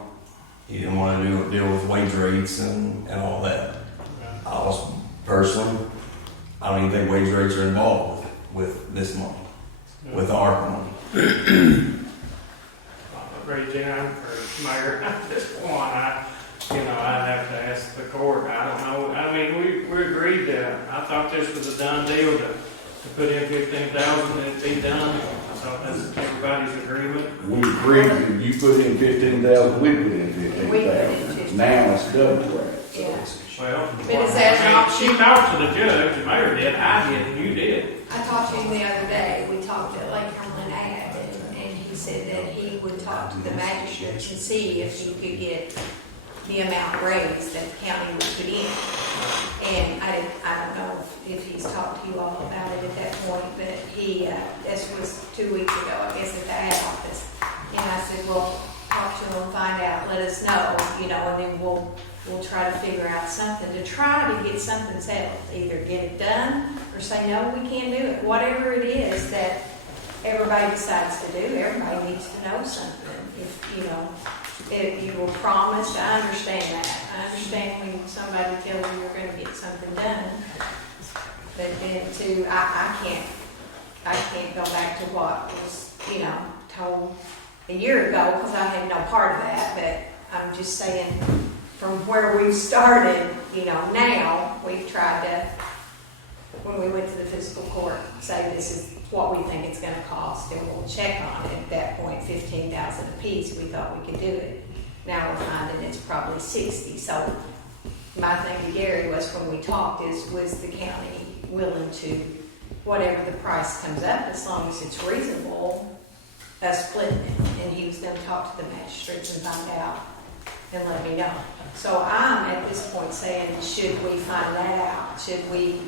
He didn't want to deal with wage rates and all that. I was personally, I don't even think wage rates are involved with this money, with the ARPA money. Ray Jim or Mayor, at this point, I'd have to ask the court. I don't know. I mean, we agreed that. I thought this was a done deal to put in 15,000 and it'd be done. I thought that's everybody's agreement. We agreed that you put in 15,000, we put in We put in 15,000. Now it's double that. Yeah. Well, But is that an option? She talked to the judge, the mayor did, I did, and you did. I talked to him the other day, we talked at Lake Cumberland Ave, and he said that he would talk to the magistrates and see if he could get the amount raised that the county would put in. And I don't know if he's talked to you all about it at that point, but this was 2 weeks ago, I guess, at the ad office. And I said, well, talk to him, find out, let us know, and then we'll try to figure out something to try to get something settled. Either get it done or say, no, we can't do it. Whatever it is that everybody decides to do, everybody needs to know something. If you were promised, I understand that. I understand when somebody tells you you're going to get something done. But then too, I can't go back to what was, told a year ago because I had no part of that. But I'm just saying, from where we started, now we've tried to, when we went to the fiscal court, say this is what we think it's going to cost, and we'll check on it. At that point, 15,000 a piece, we thought we could do it. Now we're finding it's probably 60. So my thing to Gary was, when we talked, was the county willing to, whatever the price comes up, as long as it's reasonable, us splitting it. And he was going to talk to the magistrates and find out and let me know. So I'm at this point saying, should we find that out? Should we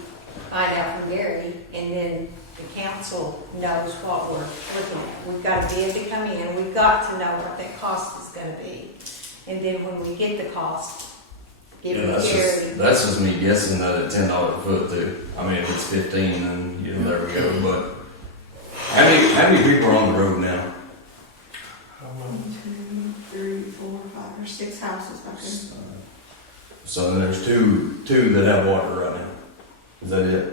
find out from Gary, and then the council knows what we're looking at? We've got a bid to come in. We've got to know what that cost is going to be. And then when we get the cost, give it to Gary. That's just me guessing that at $10 a foot too. I mean, if it's 15, then there we go. But how many people are on the road now? 1, 2, 3, 4, 5, or 6 houses back there. So then there's two that have water right now. Is that it?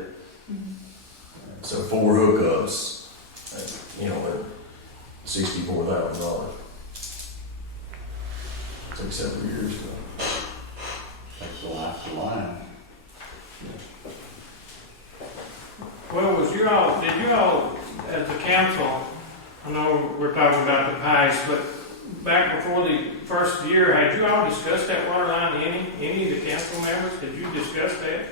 Mm-hmm. So 4 hookups, at $64,000. Took several years ago. That's the life of the line. Well, did you all, as a council, I know we're talking about the past, but back before the first year, had you all discussed that water line? Any of the council members, did you discuss that?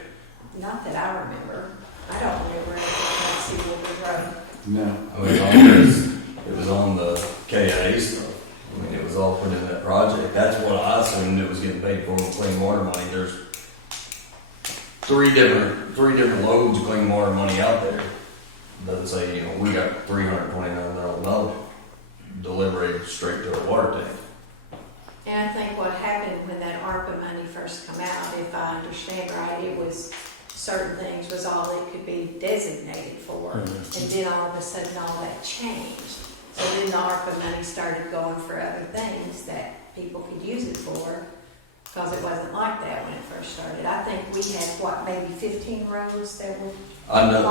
Not that I remember. I don't remember anything on Seawood Road. No. I mean, it was on the KA stuff. I mean, it was all put in that project. That's what I assumed it was getting paid for with clean water money. There's three different loads of clean water money out there. Doesn't say, we got $329,000 delivered straight to a water tank. And I think what happened when that ARPA money first come out, if I understand right, it was certain things was all it could be designated for. Mm-hmm. And then all of a sudden all that changed. So then the ARPA money started going for other things that people could use it for, because it wasn't like that when it first started. I think we had, maybe 15 roads that were... I know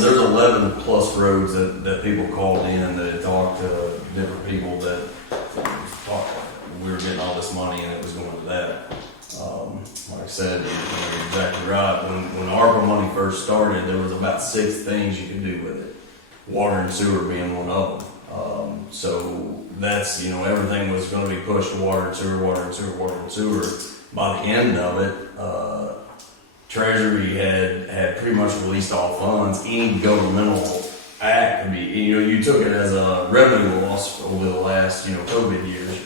there's 11 plus roads that people called in that had talked to different people that thought we were getting all this money and it was going to that. Like I said, you're exactly right. When ARPA money first started, there was about 6 things you could do with it. Water and sewer being one of them. So that's, everything was gonna be pushed to water and sewer, water and sewer, water and sewer. By the end of it, Treasury had pretty much released all funds. Any governmental act could be, you took it as a revenue loss over the last, COVID years.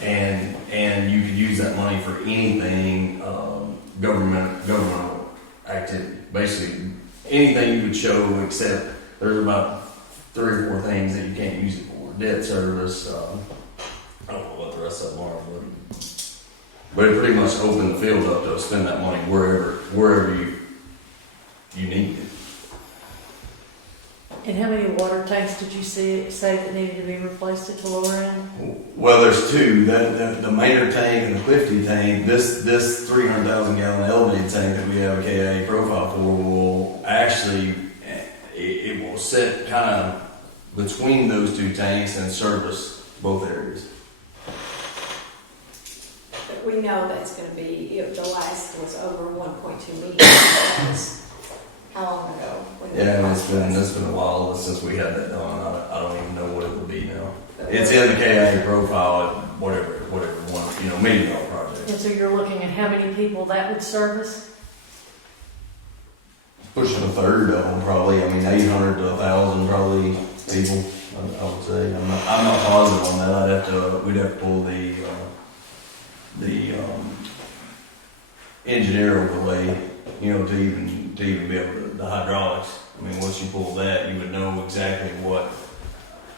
And you could use that money for anything, governmental activity. Basically, anything you could show, except there's about 3 or 4 things that you can't use it for. Debt service, I don't know what the rest of them are, but it pretty much opened the field up to spend that money wherever you need it. And how many water tanks did you say that needed to be replaced at the lower end? Well, there's 2. The Maynard tank and the Clifty tank. This 300,000 gallon elevated tank that we have a KIA profile for will actually, it will sit kind of between those 2 tanks and service both areas. But we know that's gonna be, if the last was over 1.2 meters, that was how long ago? Yeah, it's been a while since we had that done. I don't even know what it will be now. It's in the KIA profile, whatever one, $1 million project. And so you're looking at how many people that would service? Pushing a third of them probably. I mean, 800 to 1,000 probably people. I would say. I'm not positive on that. We'd have to pull the engineer overlay, to even be able to the hydraulics. I mean, once you pull that, you would know exactly what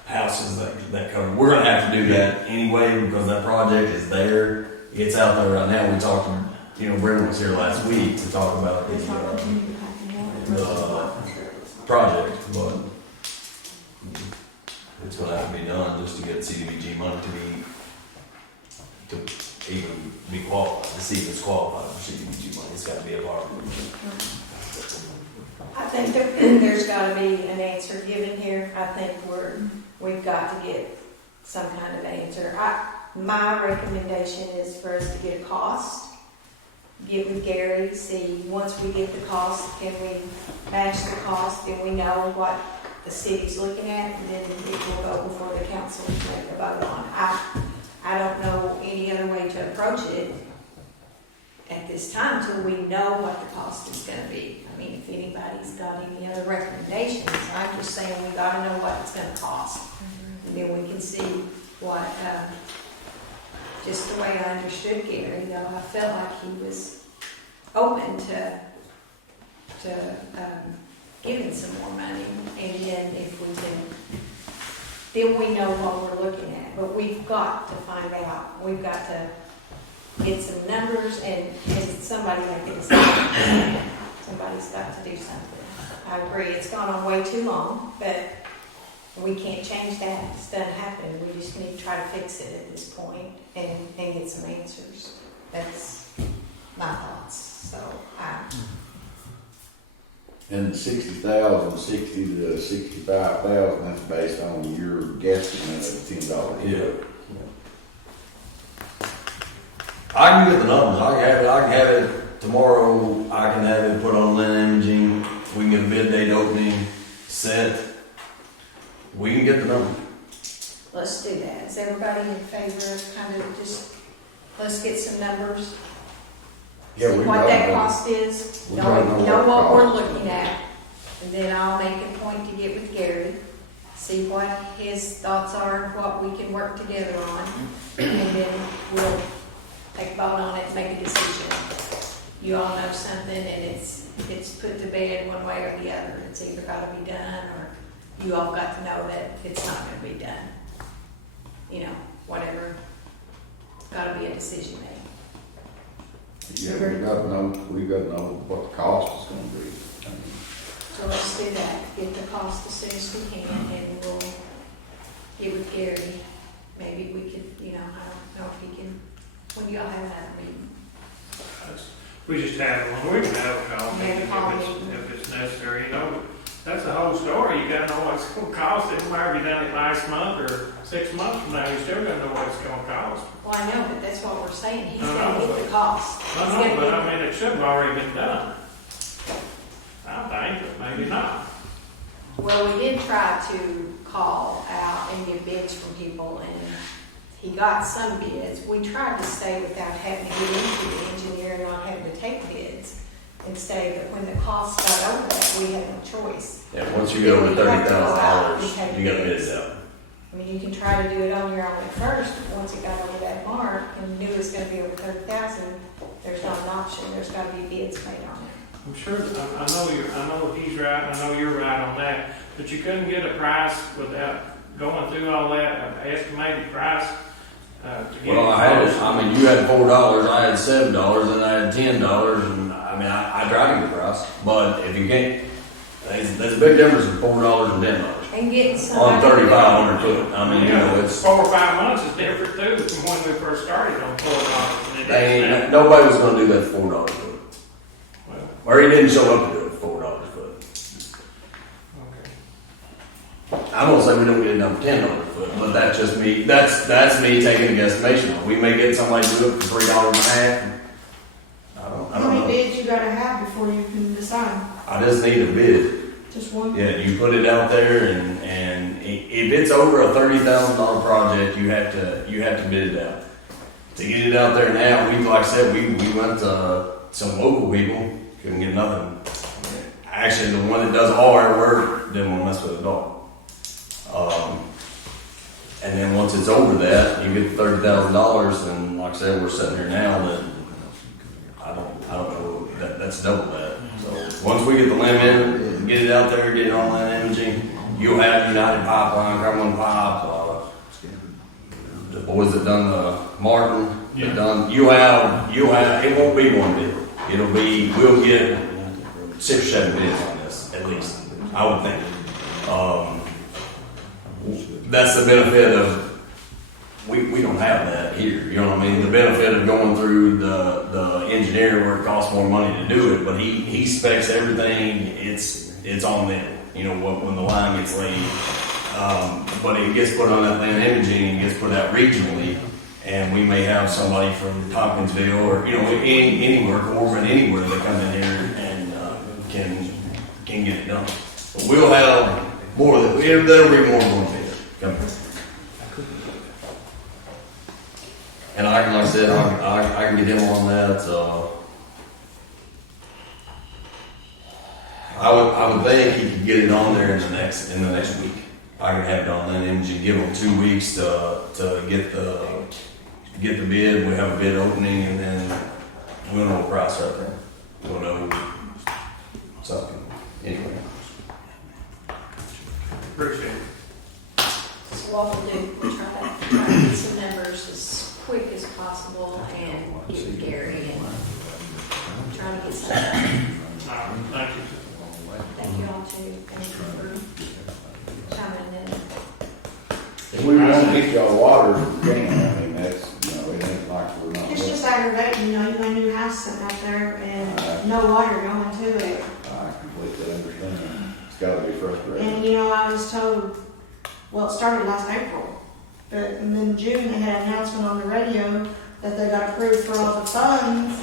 houses that cover. We're gonna have to do that anyway because that project is there. It's out there right now. We talked to, Brendan was here last week to talk about the project, but it's gonna have to be done just to get CDBG money to even be qualified, to see if it's qualified for CDBG money. It's gotta be a part of it. I think there's gotta be an answer given here. I think we've got to get some kind of answer. My recommendation is for us to get a cost, get with Gary, see, once we get the cost, can we match the cost, and we know what the city's looking at, and then it will go before the council to make a vote on it. I don't know any other way to approach it at this time until we know what the cost is gonna be. I mean, if anybody's got any other recommendations, I'm just saying we gotta know what it's gonna cost. And then we can see what, just the way I understood Gary, though, I felt like he was open to giving some more money. And then if we can, then we know what we're looking at. But we've got to find out. We've got to get some numbers and somebody make a decision. Somebody's got to do something. I agree, it's gone on way too long, but we can't change that. It's done happened. We just need to try to fix it at this point and get some answers. That's my thoughts. So And the 60,000, 60 to 65,000, that's based on your guesstimate of $10. Yeah. I can get the numbers. I can have it tomorrow. I can have it put on Lynn Imaging. We can get a bid date opening set. We can get the numbers. let's do that. Is everybody in favor of kind of just, let's get some numbers? Yeah, See we what gotta that know. cost is, We know gotta know know what what we're cost. looking at, and then I'll make a point to get with Gary, see what his thoughts are, and what we can work together on, and then we'll take a vote on it and make a decision. You all know something, and it's put to bed one way or the other. It's either gotta be done, or you all got to know that it's not gonna be done. You know, whatever, gotta be a decision made. Yeah, we got to know what the cost is gonna be. So let's do that, get the cost as soon as we can, and we'll get with Gary. Maybe we could, I don't know if he can, when y'all have that meeting. We just have one, we can have a call Have a meeting call if meeting. it's necessary, That's the whole story. You gotta know what it's gonna cost. It don't matter if you done it last month or 6 months from now, you still gotta know what it's gonna cost. Well, I know, but that's what we're saying. He's I gonna know, get the cost. He's I know, gonna but get- I mean, it should have already been done. I think, but maybe not. Well, we did try to call out and get bids from people, and he got some bids. We tried to stay without having to get into the engineer and not having to take bids and stay, but when the cost got over that, we had no choice. Yeah, once you get over You have to go out, $30,000, have you got bids. bids out. I mean, you can try to do it on your own at first, but once it got over that mark and you knew it was gonna be over 30,000, there's not an option. There's gotta be bids made on it. I'm sure, I know he's right, I know you're right on that, but you couldn't get a price without going through all that, an estimated price, to get. Well, I mean, you had $4, I had $7, and I had $10, and I mean, I tried to get a price, but if you can't, there's a big difference in $4 and $10 And getting on somebody. 3,500 foot. I mean, you know, Yeah, it's 4 or 5 months is different too from when we first started on $4. they ain't, nobody was going to do that for $4 foot, Well, or he didn't show up to do it for $4 foot. okay. I'm gonna say we don't get it done for $10 a foot, but that's just me. That's me taking a guesstimation. We may get somebody to do it for $3 and a half. I How don't many know. bids you gotta have before you can decide? I just need a bid. Just one? Yeah, you put it out there, and if it's over a $30,000 project, you have to bid it out. To get it out there now, like I said, we went to some local people, couldn't get nothing. Actually, the one that does all our work didn't want to mess with it at all. And then once it's over that, you get $30,000, and like I said, we're sitting here now that I don't know, that's double that. So once we get the limit in, get it out there, get it on that imaging, you'll have United Pipeline, Cumberland Pipe, the boys that done the Martin, that done, you'll have, it won't be one bid. We'll get 6 or 7 bids on this, at least, I would think. That's the benefit of, we don't have that here, you know what I mean? The benefit of going through the engineer where it costs more money to do it, but he specs everything, it's on them, you know, when the line gets laid. But it gets put on that land imaging and gets put out regionally, and we may have somebody from Tompkinsville or, you know, anywhere, Corbin, anywhere that come in here and can get it done. But we'll have more than, there'll be more than one bid coming. And like I said, I can get him on that, I would think he could get it on there in the next week. I can have it on that imaging, give him 2 weeks to get the bid. We have a bid opening, and then we'll know the price right there. We'll know something. Anyway. Appreciate it. So what we'll do, we'll try to get some numbers as quick as possible and get Gary and try to get some. Thank you. Thank you all too. Thank you for coming in. If we want to get y'all water, we can. I mean, that's, you know, it ain't like we're not. It's just aggravating, you know, you got a new house sitting out there and no water going to it. I completely understand. It's gotta be frustrating. And, you know, I was told, well, it started last April, but and then June, they had an announcement on the radio that they got approved for all the funds.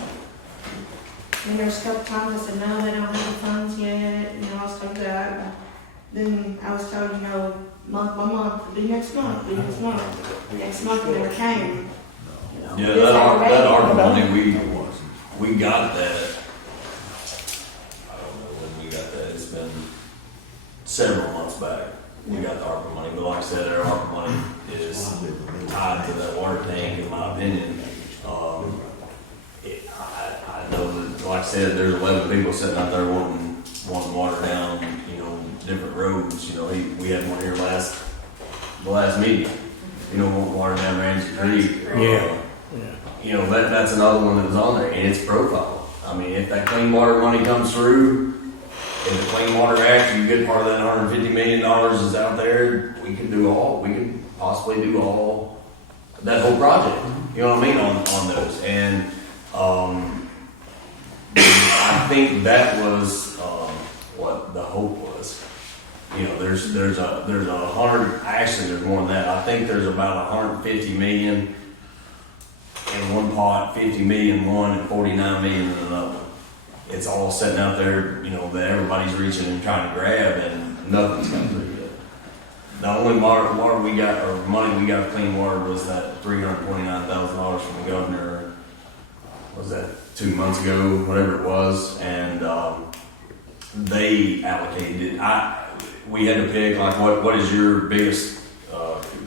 And there's a couple times I said, no, they don't have the funds yet, you know, I was told that. Then I was told, you know, month by month, it'll be next month, it'll be next month. Next month, it never came. You know, Yeah, it's that ARPA aggravating. money, we got that. I don't know when we got that. It's been several months back. We got the ARPA money, but like I said, our ARPA money is tied to that water tank, in my opinion. I know that, like I said, there's 11 people sitting out there wanting water down, you know, different roads. You know, we had one here the last meeting. You know, wanting water down Ramsey Creek. You know, that's another one that was on there, and it's profile. I mean, if that clean water money comes through, if the Clean Water Act, you get part of that $150 million is out there, we can possibly do all that whole project. You know what I mean on those, and I think that was what the hope was. you know, there's a hundred, actually there's more than that. I think there's about 150 million in one pot, 50 million in one, and 49 million in another. It's all sitting out there, you know, that everybody's reaching and trying to grab, and nothing's come through yet. The only water we got, or money we got for clean water, was that $329,000 from the governor. Was that 2 months ago, whatever it was, and they allocated it. We had to pick like what is your biggest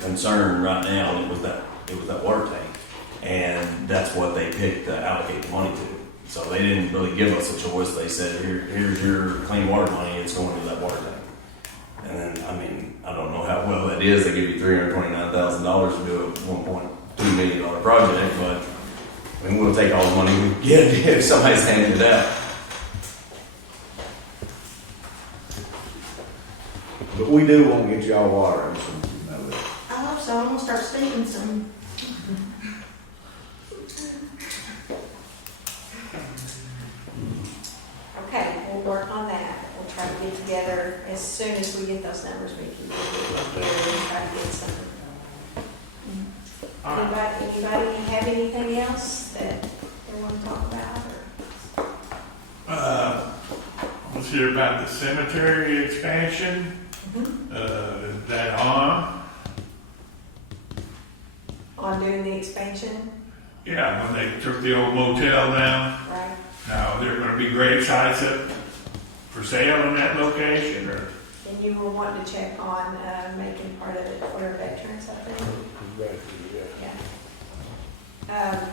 concern right now, and it was that water tank, and that's what they picked to allocate the money to. So they didn't really give us a choice. They said, here's your clean water money. It's going to that water tank. And then, I mean, I don't know how well that is. They give you $329,000 to do a $1.2 million project, but I mean, we'll take all the money we get if somebody's handing it out. But we do want to get y'all water, so you know that. I hope so. I'm gonna start stinking soon. Okay, we'll work on that. We'll try to get together as soon as we get those numbers. We can get together and try to get some. Anybody have anything else that they want to talk about? Let's hear about the cemetery expansion. Is that on? On doing the expansion, Yeah, when they took the old motel down. right? Now, there are going to be grave sites up for sale in that location, or? And you were wanting to check on making part of it for veterans, I think? Yeah.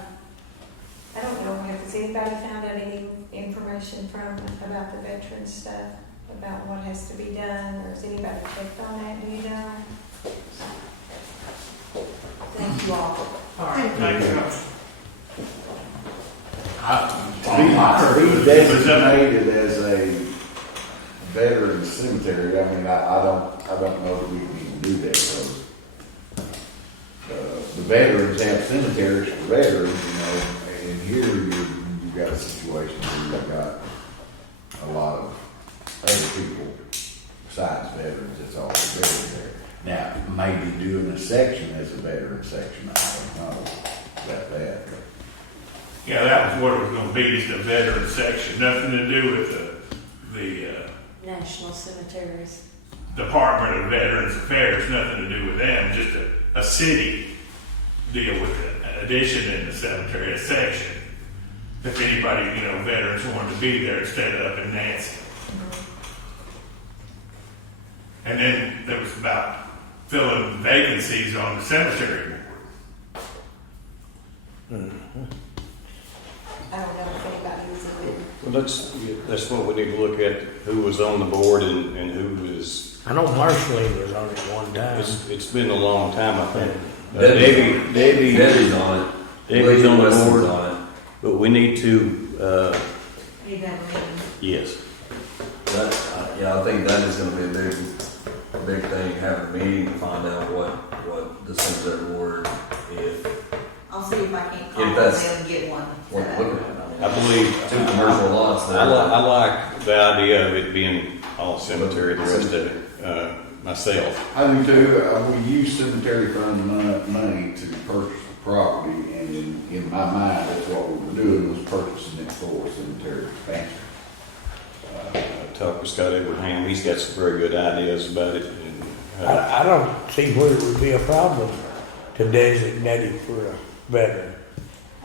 I don't know, has anybody found out any information about the veterans stuff? About what has to be done, or has anybody checked on that, do you know? Thank you all. All right, thank you. To be designated as a veteran cemetery, I mean, I don't know that we can even do that, because the veterans have cemeteries for veterans, you know, and here you've got a situation where you've got a lot of other people besides veterans that's all buried there. Now, maybe doing a section as a veteran section, I don't know about that. Yeah, that was what it was going to be, is the veteran section, nothing to do with the National cemeteries. Department of Veterans Affairs, nothing to do with them, just a city deal with an addition in the cemetery, a section. If anybody, you know, veterans wanted to be there instead of up in Nancy. And then there was about filling vacancies on the cemetery board. I don't know if anybody was in it. Well, that's what we need to look at, who was on the board and who was. I know Marceline was on it one time. It's been a long time, I think. Debbie's on it. Debbie's on the Weston's board, on it. but we need to, You have a meeting. yes. Yeah, I think that is going to be a big thing. Having a meeting to find out what the cemetery board, if I'll see if I can't call If them that's- and get one. what set they're up. looking at. I believe, Two commercial lots there. I like the idea of it being all cemetery, the rest of it, myself. I do too. We use cemetery fund money to purchase the property, and in my mind, that's what we were doing, was purchasing it for cemetery expansion. I talked with Scott Abraham, he's got some very good ideas about it. And, I don't see where it would be a problem to designate it for a veteran.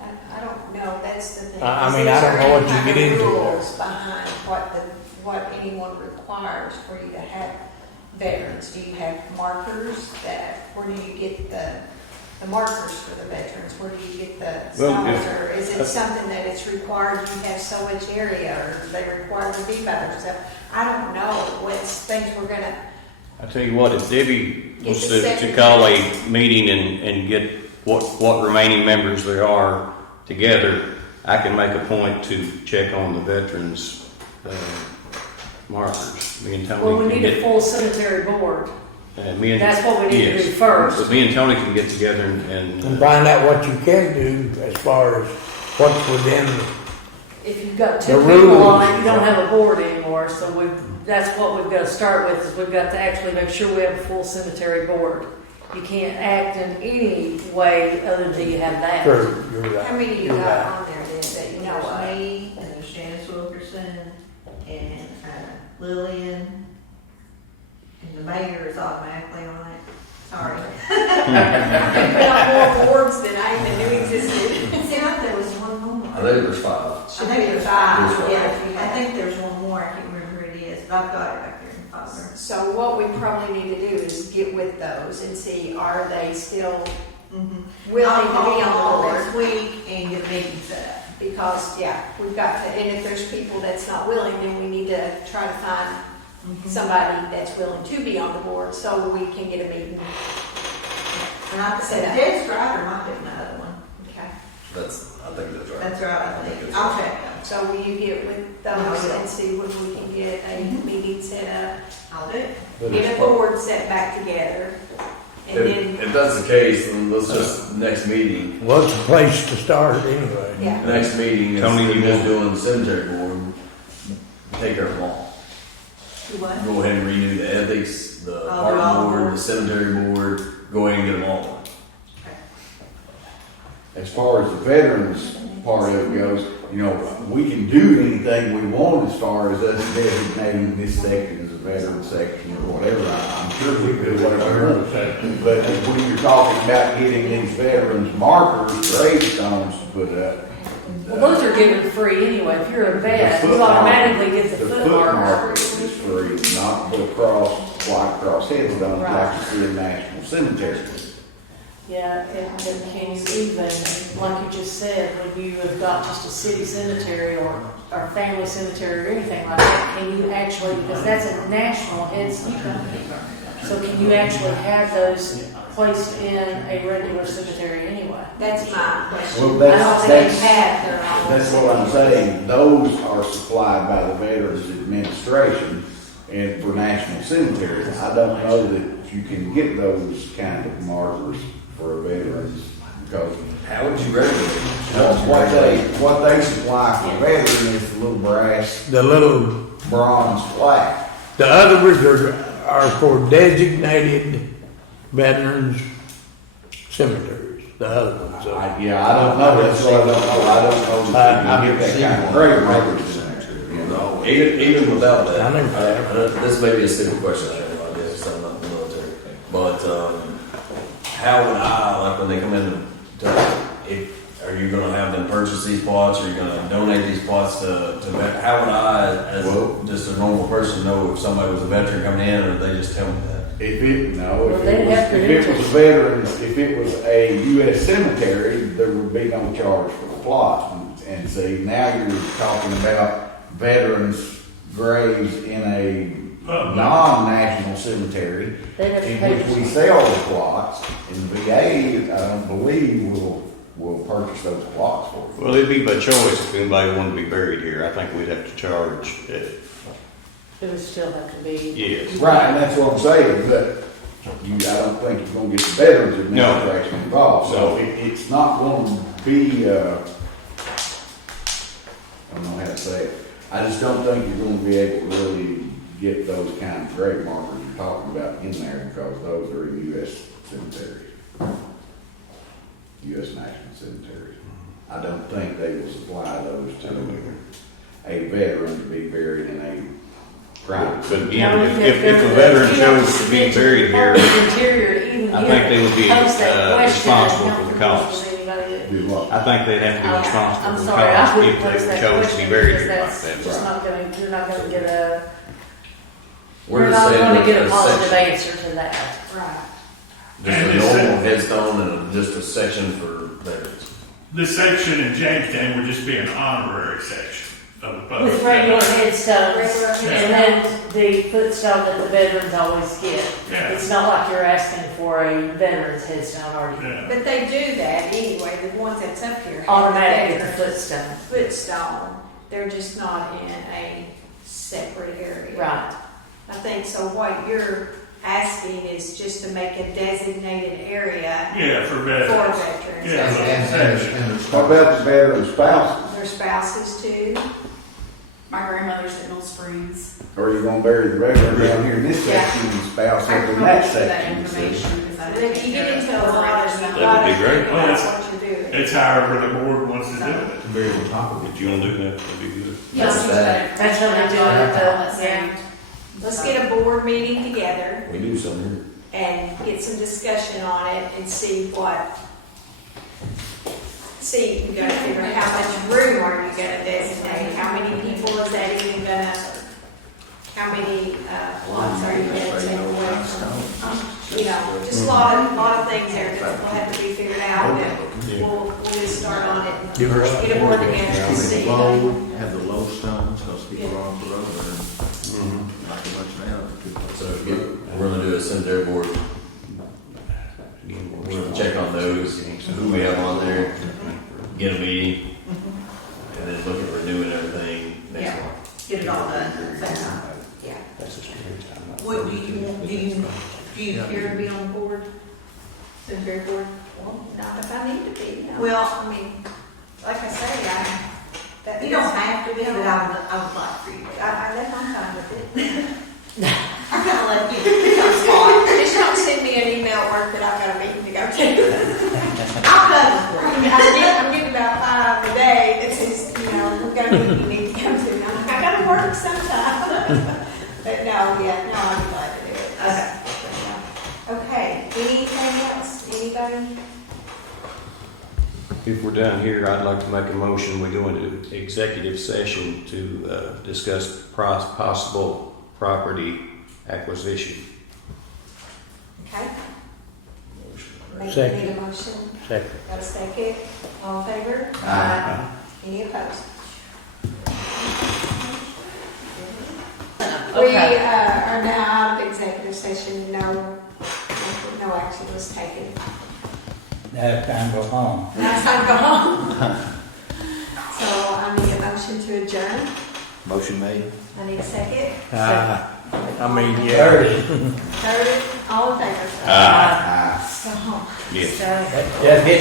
I don't know, that's the thing. I mean, I don't know what you get into there. Rules behind what anyone requires for you to have veterans. Do you have markers where do you get the markers for the veterans? Where do you get the Well, stones? Or is it something that it's required you have so much area, or they require to be by themselves? I don't know what's things we're gonna, I tell you what, if Debbie wants It's a to separate call a meeting and get what remaining members there are together, I can make a point to check on the veterans' markers. Me and Tony Well, we can need a get, full cemetery board. me and, That's what we need to yes. do first. But me and Tony can get together And and find out what you can do as far as what's within. If you've got The two people on rules. it, you don't have a board anymore, so that's what we've got to start with, is we've got to actually make sure we have a full cemetery board. You can't act in any way other than you have that. Sure, you're right. How many you You're got right. on there then that you know There's of? me, and there's Janice Wilkerson, and Lillian, and the mayor is automatically on it. Sorry. Put on more boards than I even knew existed. See, I thought there was one more. I think there's 5. I think there's 5, There's yeah. I think there's one more, I can't remember who it is, but I've got it back here in the folder. So what we probably need to do is get with those and see, are they still willing to be on the board? This week and get a meeting set up. Because, yeah, we've got to, and if there's people that's not willing, then we need to try to find somebody that's willing to be on the board so we can get a meeting. And I said, Ted Strider might be another one. Okay. I think that's right. That's right, I think. I'll check them. So will you get with those and see when we can get a meeting set up? I'll do it. Get a board set back together. And then, If that's the case, then let's just, next meeting, What's the place to start anyway? yeah, next meeting, Tony, instead of you just doing the cemetery board, take care of them all. Do what? Go ahead and renew the ethics, the Oh, park all board, the boards. cemetery board, go ahead and get them all. As far as the veterans part of it goes, you know, we can do anything we want as far as us designating this section as a veteran section or whatever. I'm sure we can do whatever we want. But when you're talking about getting these veterans markers, gravestones to put up. Well, those are given free anyway. If you're a vet, the you foot automatically get the The foot foot marker. markers is free, not the white cross headstone like Right. you see in national cemeteries. Yeah, and can you even, like you just said, when you have got just a city cemetery or family cemetery or anything like that, can you actually, because that's a national headstone, so can you actually have those placed in a regular cemetery anyway? that's my question. Well, I don't think they have their own. That's what I'm saying, those are supplied by the Veterans Administration and for national cemeteries. I don't know that you can get those kind of markers for veterans, because How would you regulate what they supply for veterans is the little brass, The little, bronze plaque. the others are for designated veterans cemeteries, the other ones. So. I don't know, that's what I don't know, I don't know that you can get that kind of grave markers in there. You know? No, even without that, I never have. this may be a stupid question, I think, because I'm not in the military, but, how would I, like when they come in are you gonna have them purchase these plots, are you gonna donate these plots to how would I, as just a normal person, know if somebody was a veteran coming in, or they just tell me that? If Well, they'd have to it was a veterans, if it was a U.S. cemetery, there would be no charge for the plot. And see, now you're talking about veterans' graves in a non-national cemetery, They'd have to in pay which we for sell the plots, and the VA, I don't believe, will purchase those plots for us. Well, it'd be by choice if anybody wanted to be buried here. I think we'd have to charge. It would still have to be. Yes. Right, and that's what I'm saying, but I don't think you're gonna get the Veterans Administration involved, so it's not gonna be, I don't know how to say it. I just don't think you're gonna be able to really get those kind of grave markers you're talking about in there, because those are in U.S. cemeteries. U.S. national cemeteries. I don't think they will supply those to a veteran to be buried in a private. But again, if a veteran chose to be buried here, I think they would be responsible for the cost. Do what? I think they'd have to be responsible I'm for the sorry, I cost wouldn't if pose they that chose to question be buried because here like that's that. just not gonna, you're not gonna get a, We're you're just not saying gonna get a a positive section, answer to that. Right. just a normal headstone and just a section for veterans. This section in Jamestown would just be an honorary section of the public. With regular headstones, Regular and then the footstone that the veterans always get. Yeah. It's not like you're asking for a veteran's headstone, are you? Yeah. But they do that anyway, the ones that's up here. have Automatically the the footstone. Footstone, they're just not in a separate area. Right. I think, so what you're asking is just to make a designated area Yeah, for for veterans. veterans. Yeah. That's it. What about the veteran spouses? Their spouses too. My grandmother's at Mill Springs. Or you gonna bury the regular down here in this Yeah. section and spouse I up could in probably that get that section? you see. information because I But if you get into a lot of, That would be great. what you're doing. It's however the board wants to do it. To bury on top of it. If you wanna do that, that'd be good. Yeah, That's bad. that's how they do it at the, Yeah. Let's get a board meeting together We do something. and get some discussion on it and see, you gotta figure out how much room are you gonna designate, how many people is that even gonna, how many, lots are you gonna take away from? You know, just a lot of things there that will have to be figured out, and we'll just start on it and get a board together and see. Have the low stones, because people are on the road, and not too much now. So we're gonna do a cemetery board. We're gonna check on those, who we have on there, get a meeting, and then look at renewing everything next Yeah. month. Get it all done at the same time. Yeah. What, do you care to be on the board? Cemetery board? Well, not if I need to be, no. Well, I mean, like I say, that. You don't have to be, but I would like for you to. I'm fine with it. I'm gonna let you pick on spot. Just don't send me an email at work that I've got a meeting to go to. I'll cover for you. I'm getting about 5 a day that says, we've got a meeting you need to come to. And I'm like, I gotta work sometime. But no, I'd be glad to do it. Okay, anything else? Anybody? If we're done here, I'd like to make a motion, we go into executive session to discuss possible property acquisition. Okay. Second. Need a motion? Second. Got a second? All in favor? Aye. Any opposed? We Okay. are now out of executive session. No action was taken. Now it's time to go home. Now it's time to go home. So I need a motion to adjourn. Motion made. I need a second. Yeah. Third, all in favor? Aye. So, Yes. so. Just get